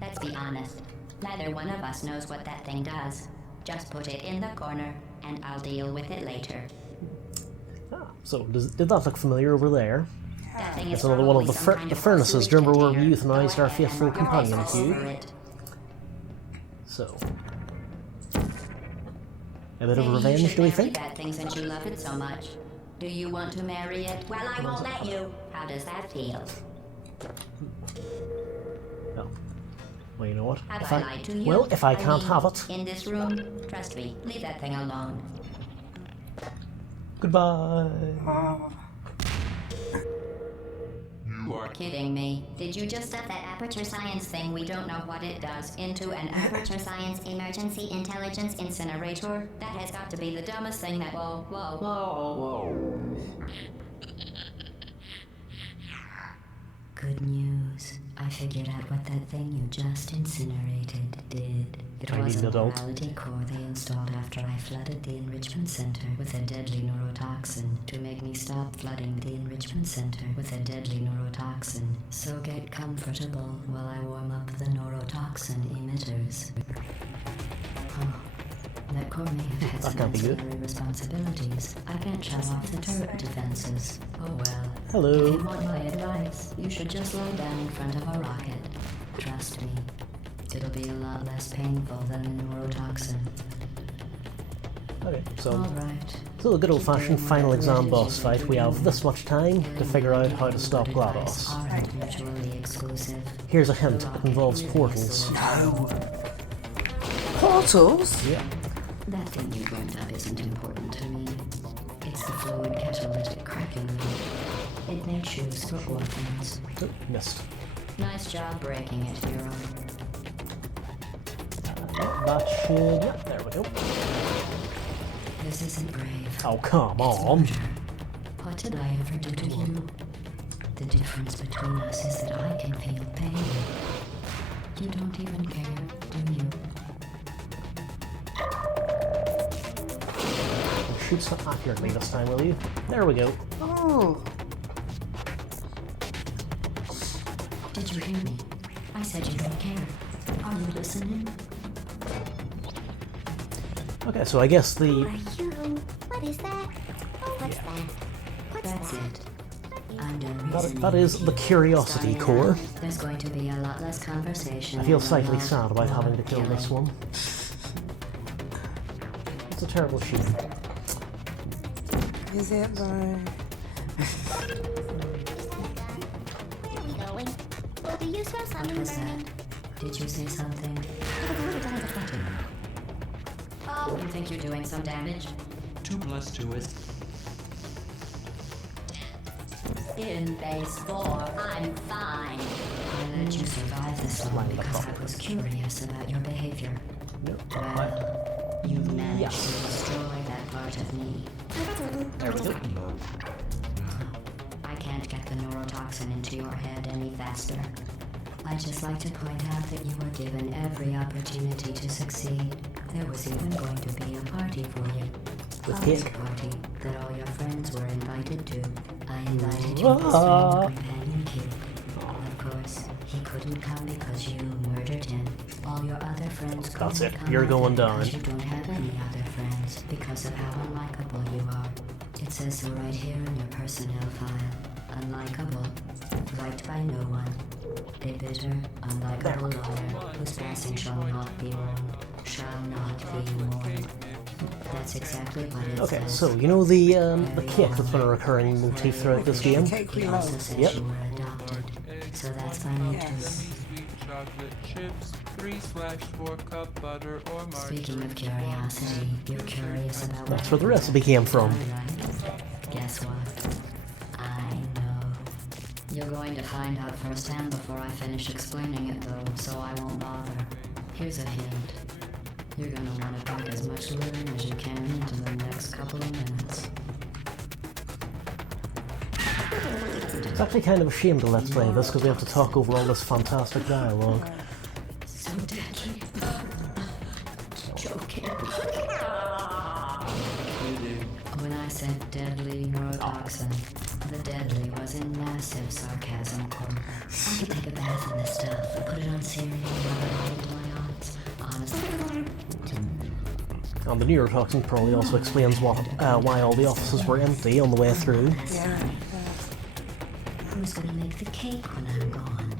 Let's be honest. Neither one of us knows what that thing does. Just put it in the corner, and I'll deal with it later. So, did that look familiar over there? That thing It's is another one of probably some kind the of furnaces. Do you remember where we container. euthanized Go our ahead faithful and rub your companion eyes all Hugh? over it. So, a bit of Maybe you revenge, should do we marry think? that thing since you love it so much. Do you want to marry it? Well, I won't let you. How does that feel? No. Well, you know what? Have I lied to you? Well, if I can't mean, have it, in this room, trust me, leave that thing alone. goodbye. Oh, You are kidding me. Did you just stuff that Aperture Science thing, we don't know what it does, into an Aperture Science Emergency Intelligence Incinerator? That has got to be the dumbest thing that... Whoa. Good news. I figured out what that thing you just incinerated did. It I was need an a adult. morality core they installed after I flooded the enrichment center with a deadly neurotoxin to make me stop flooding the enrichment center with a deadly neurotoxin. So get comfortable while I warm up the neurotoxin emitters. Oh, that core may have had That some can't be good. ancillary responsibilities. I can't shut off the turret defenses. Oh well. If Hello. you want my advice, you should just lie down in front of a rocket. Trust me, it'll be a lot less painful than the neurotoxin. Okay, so Alright. the good old-fashioned final exam boss fight. We have this much time to figure out how to stop GLaDOS. Aren't mutually exclusive. Here's a hint. It involves portals. no. Portals? Yeah. That thing you brought up isn't important to me. It's the fluid catalytic cracking rate. It made shoes for orphans. Oh, missed. Nice job breaking it, hero. That should... Yeah, there we go. This isn't brave. Oh, come It's on. murder. What did I ever do to you? The difference between us is that I can feel pain. You don't even care, do you? Shoot some accurately this time, will you? There we go. Oh, Did you hear me? I said you don't care. Are you listening? Okay, so I guess Who the... are you? What is that? Oh, what's that? What's That's that? it. I'm done reasoning. That is the curiosity Starting core. out, there's going to be a lot less conversation. I feel and a slightly lot sad about more having to kill this killing. one. It's a terrible shame. is it though? Where are we going? Oh, do you smell What something was burning? that? Did you say something? Oh, you think you're doing some damage? 2 plus 2 is In base 4, I'm fine. I let you survive this long because I was curious about your behavior. Well, you managed to destroy that part of me. There we go. I can't get the neurotoxin into your head any faster. I'd just like to point out that you were given every opportunity to succeed. There was even going to be a party for you. With A big cake. party that all your friends were invited to. I invited your best friend and companion Q. Of course, he couldn't come because you murdered him. All your other friends couldn't That's it. come You're either going because down. you don't have any other friends because of how unlikable you are. It says so right here in your personnel file. Unlikable. Liked by no one. A bitter, unlikable loner whose passing shall not be mourned. Shall not be mourned. That's exactly what it Okay, says. so you know the cake that's been a recurring motif throughout this game? Cake we It also love. says Yep. you were adopted. So that's funny Yes. sweet chocolate chips, 3/4 cup butter or margarine. Speaking of curiosity, you're curious about That's where the recipe came from. Right. Guess what? I know. You're going to find out firsthand before I finish explaining it though, so I won't bother. Here's a hint. You're gonna want to drink as much urine as you can into the next couple of minutes. It's actually kind of a shame to let's play this because we have to talk over all this fantastic dialogue. So deadly. Joking. When I said deadly neurotoxin, the deadly was in massive sarcasm. I could take a bath in this stuff, put it on cereal, rub it all into my odds. Honestly. And the neurotoxin probably also explains why all the offices were empty on the way through. Yeah. Who's gonna make the cake when I'm gone?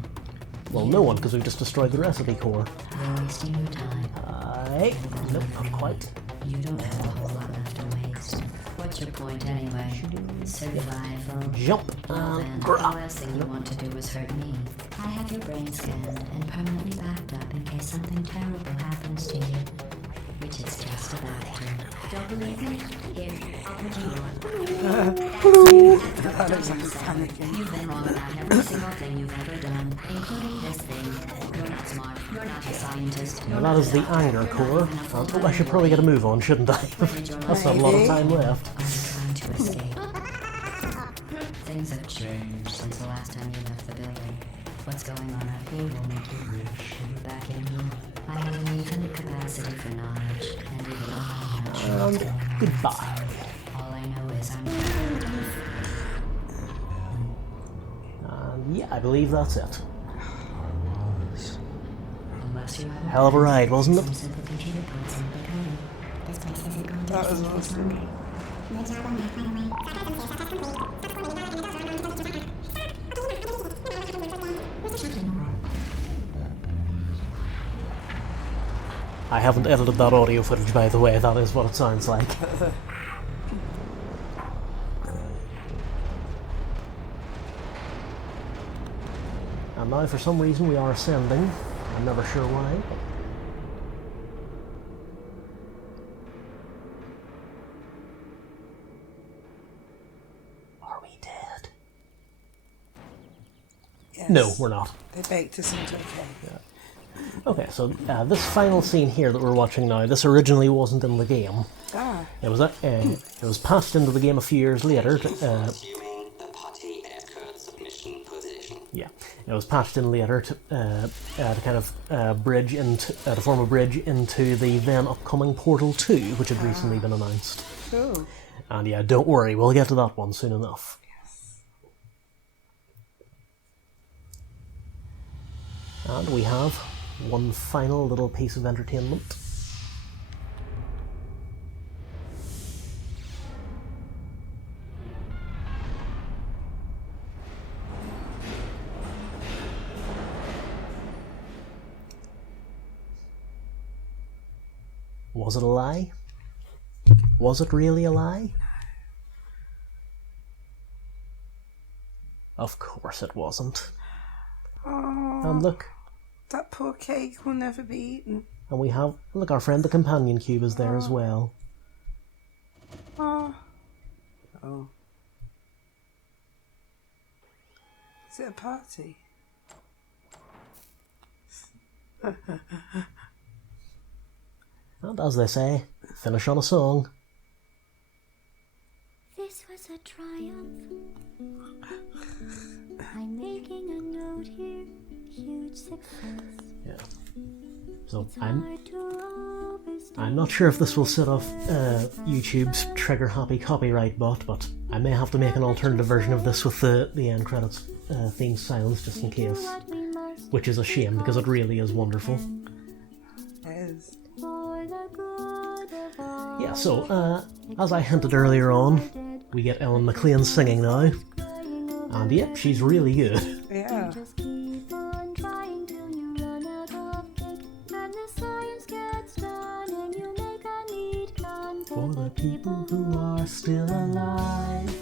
Well, no one, because we've just destroyed the recipe core. You're wasting your time. Nope, not quite. You don't have a whole lot left to waste. What's your point anyway? Survival. Jump Well and then, the grab. last thing you want to do is hurt me. I have your brain scanned and permanently backed up in case something terrible happens to you. Which is just about to. Don't believe me? Here, I'll put you on. That looks like it's panicking. You've been wrong about every single thing you've ever done, including this thing. You're not smart. You're not a scientist. And that is the anger core. Oh, I should probably get a move on, shouldn't I? That's not a lot of time left. I'm trying to escape. Things have changed since the last time you left the building. What's going on up here will make you rich. Back in here, I have an infinite capacity for knowledge, and even though I'm not sure what's going on, Goodbye. all I know is I'm Yeah, I believe that's it. unless you have Hell of a ride, wasn't some it? simple computer parts in the background. This place isn't going to That was awesome. I haven't edited that audio footage, by the way. That is what it sounds like. And now, for some reason, we are ascending. I'm never sure why. Are we dead? Yes. No, we're not. They baked us into a cake. Okay, so this final scene here that we're watching now, this originally wasn't in the game. Ah. It was patched into the game a few years later. Assuming the party occurred submission position. Yeah, it was patched in later to kind of bridge into to form a bridge into the then upcoming Portal 2, which had recently been announced. Cool. And yeah, don't worry, we'll get to that one soon enough. And we have one final little piece of entertainment. Was it a lie? Was it really a lie? Of course it wasn't. Oh, And look, that poor cake will never be eaten. and we have, look, our friend the companion cube is there as well. Oh. Oh. Is it a party? And as they say, finish on a song. This was a triumph. I'm making a note here. Huge success. Yeah. So It's hard to overstate. I'm not sure if this will set off YouTube's trigger happy copyright bot, but I may have to make an alternative version of this with the end credits theme silence just in case. What we must Which is a shame because it really is wonderful. It is. for the good of all. Yeah, so as I hinted earlier on, we get Ellen McLean singing now. And yep, she's really good. Yeah. Just keep on trying till you run out of cake. And the science gets done and you make a neat gun For the people who are still alive.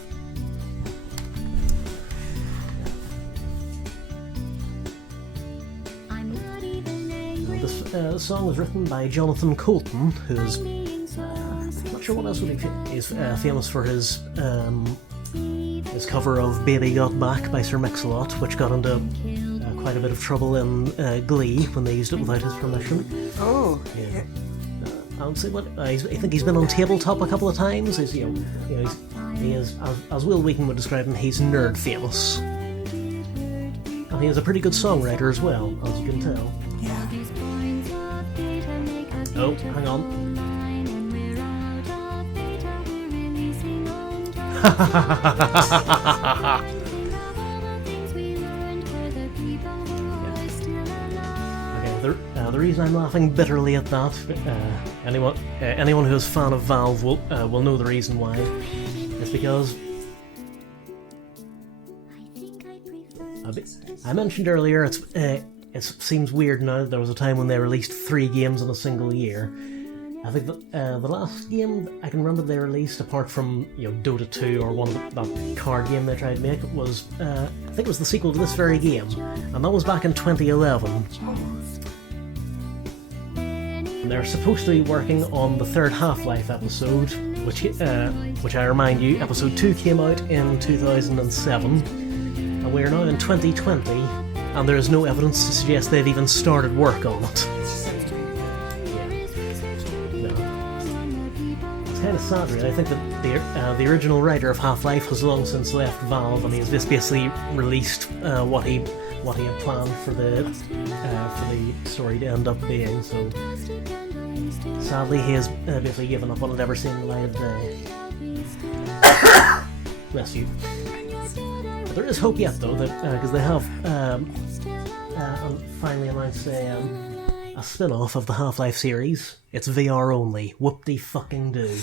I'm not even angry. This song was written by Jonathan Coulton, who's Being so I'm not sure what else would he is famous for his cover of Baby Got Back by Sir Mix-a-Lot, which got into quite a bit of trouble in Glee when they used it without his permission. Oh. Yeah. I think he's been on Tabletop a couple of times. He is, as Will Wheaton would describe him, he's nerd famous. And he is a pretty good songwriter as well, as you can tell. Yeah. Oh, hang on. Okay, the reason I'm laughing bitterly at that, anyone who is a fan of Valve will know the reason why. It's because I mentioned earlier it seems weird now that there was a time when they released 3 games in a single year. I think the last game I can remember they released, apart from Dota 2 or one of that card game they tried to make, was I think it was the sequel to this very game, and that was back in 2011. And they're supposed to be working on the 3rd Half-Life episode, which I remind you, episode 2 came out in 2007, and we're now in 2020, and there is no evidence to suggest they've even started work on it. Kind of sad, really. I think that the original writer of Half-Life has long since left Valve, and he's just basically released what he had planned for the story to end up being. So sadly, he has basically given up on it ever seeing the light of day. Bless you. But there is hope yet, though, that because they have finally announced a spin-off of the Half-Life series. It's VR only. Whoop-de-fucking-do.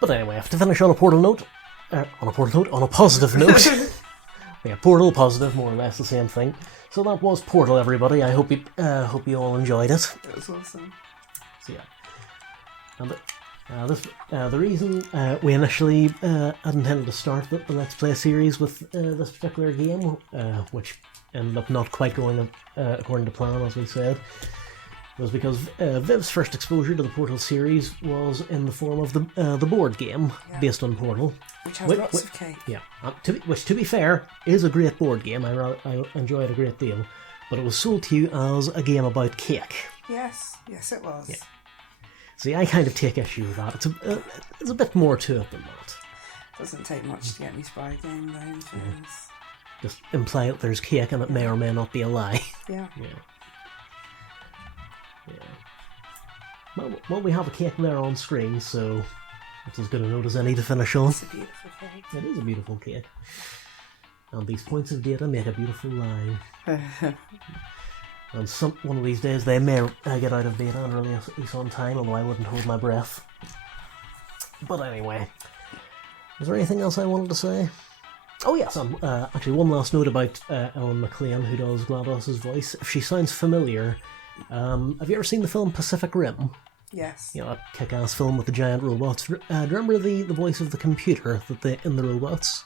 But anyway, to finish on a Portal note, on a positive note. Yeah, Portal, positive, more or less the same thing. So that was Portal, everybody. I hope you all enjoyed it. It was awesome. So yeah. And the reason we initially had intended to start the Let's Play series with this particular game, which ended up not quite going according to plan, as we said, was because Viv's first exposure to the Portal series was in the form of the board game based on Portal. Which has lots of cake. Yeah, which to be fair, is a great board game. I enjoy it a great deal. But it was sold to you as a game about cake. Yes, it was. Yeah. See, I kind of take issue with that. It's a bit more to it than that. Doesn't take much to get me to buy a game, though. Just imply that there's cake and it may or may not be a lie. Yeah. Well, we have a cake there on screen, so it's as good a note as any to finish on. It's a beautiful cake. It is a beautiful cake. And these points of data make a beautiful line. And one of these days they may get out of beta and release on time, although I wouldn't hold my breath. But anyway, is there anything else I wanted to say? Oh yes, actually one last note about Ellen McLean, who does GLaDOS's voice. If she sounds familiar, have you ever seen the film Pacific Rim? Yes. That kick-ass film with the giant robots. Do you remember the voice of the computer in the robots?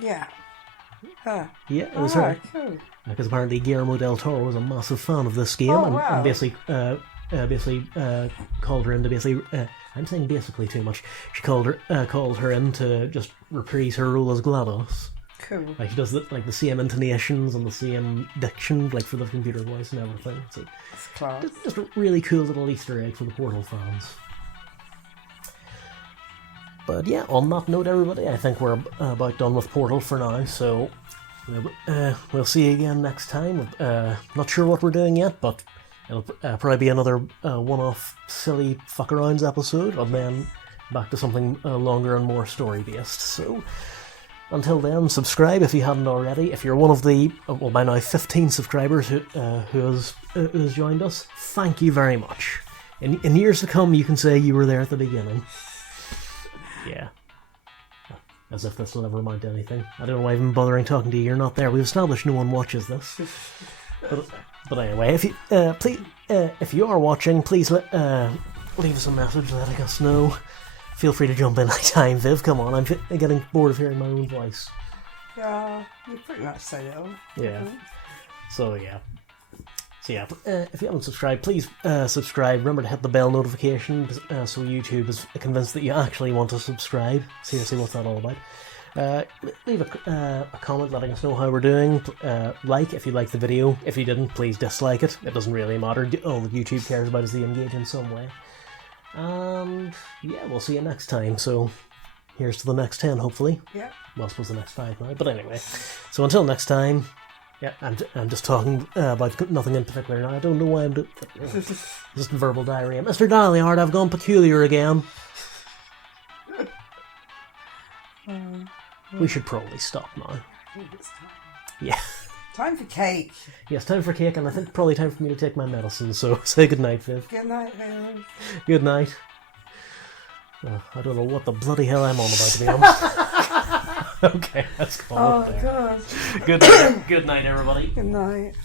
Yeah. Her. Yeah, it was her. Cool. Because apparently Guillermo del Toro was a massive fan of this game, and basically called her in to basically. I'm saying basically too much. She called her in to just reprise her role as GLaDOS. Cool. Like she does the same intonations and the same diction, like for the computer voice and everything. So it's class. Just a really cool little Easter egg for the Portal fans. But yeah, on that note, everybody, I think we're about done with Portal for now. So we'll see you again next time. Not sure what we're doing yet, but it'll probably be another one-off silly fuck-arounds episode, and then back to something longer and more story-based. So until then, subscribe if you hadn't already. If you're one of the, by now 15 subscribers who has joined us, thank you very much. In years to come, you can say you were there at the beginning. Yeah. As if this will ever amount to anything. I don't know why I'm even bothering talking to you. You're not there. We've established no one watches this. But anyway, if you are watching, please leave us a message letting us know. Feel free to jump in anytime, Viv. Come on, I'm getting bored of hearing my own voice. Yeah, you pretty much said it all. Yeah. So yeah, if you haven't subscribed, please subscribe. Remember to hit the bell notification so YouTube is convinced that you actually want to subscribe. Seriously, what's that all about? Leave a comment letting us know how we're doing. Like if you liked the video. If you didn't, please dislike it. It doesn't really matter. All that YouTube cares about is the engage in some way. And yeah, we'll see you next time. So here's to the next 10, hopefully. Yeah. Well, I suppose the next 5 now, but anyway. So until next time, yeah, I'm just talking about nothing in particular now. I don't know why I'm doing just verbal diarrhea. Mr. Dollyhard, I've gone peculiar again. We should probably stop now. I think it's time. Yeah. Time for cake. Yes, time for cake, and I think probably time for me to take my medicine, so say goodnight, Viv. Good night, Viv. Good night. I don't know what the bloody hell I'm on about, to be honest. Okay, let's call it there. Oh, God. Good night, everybody. Good night.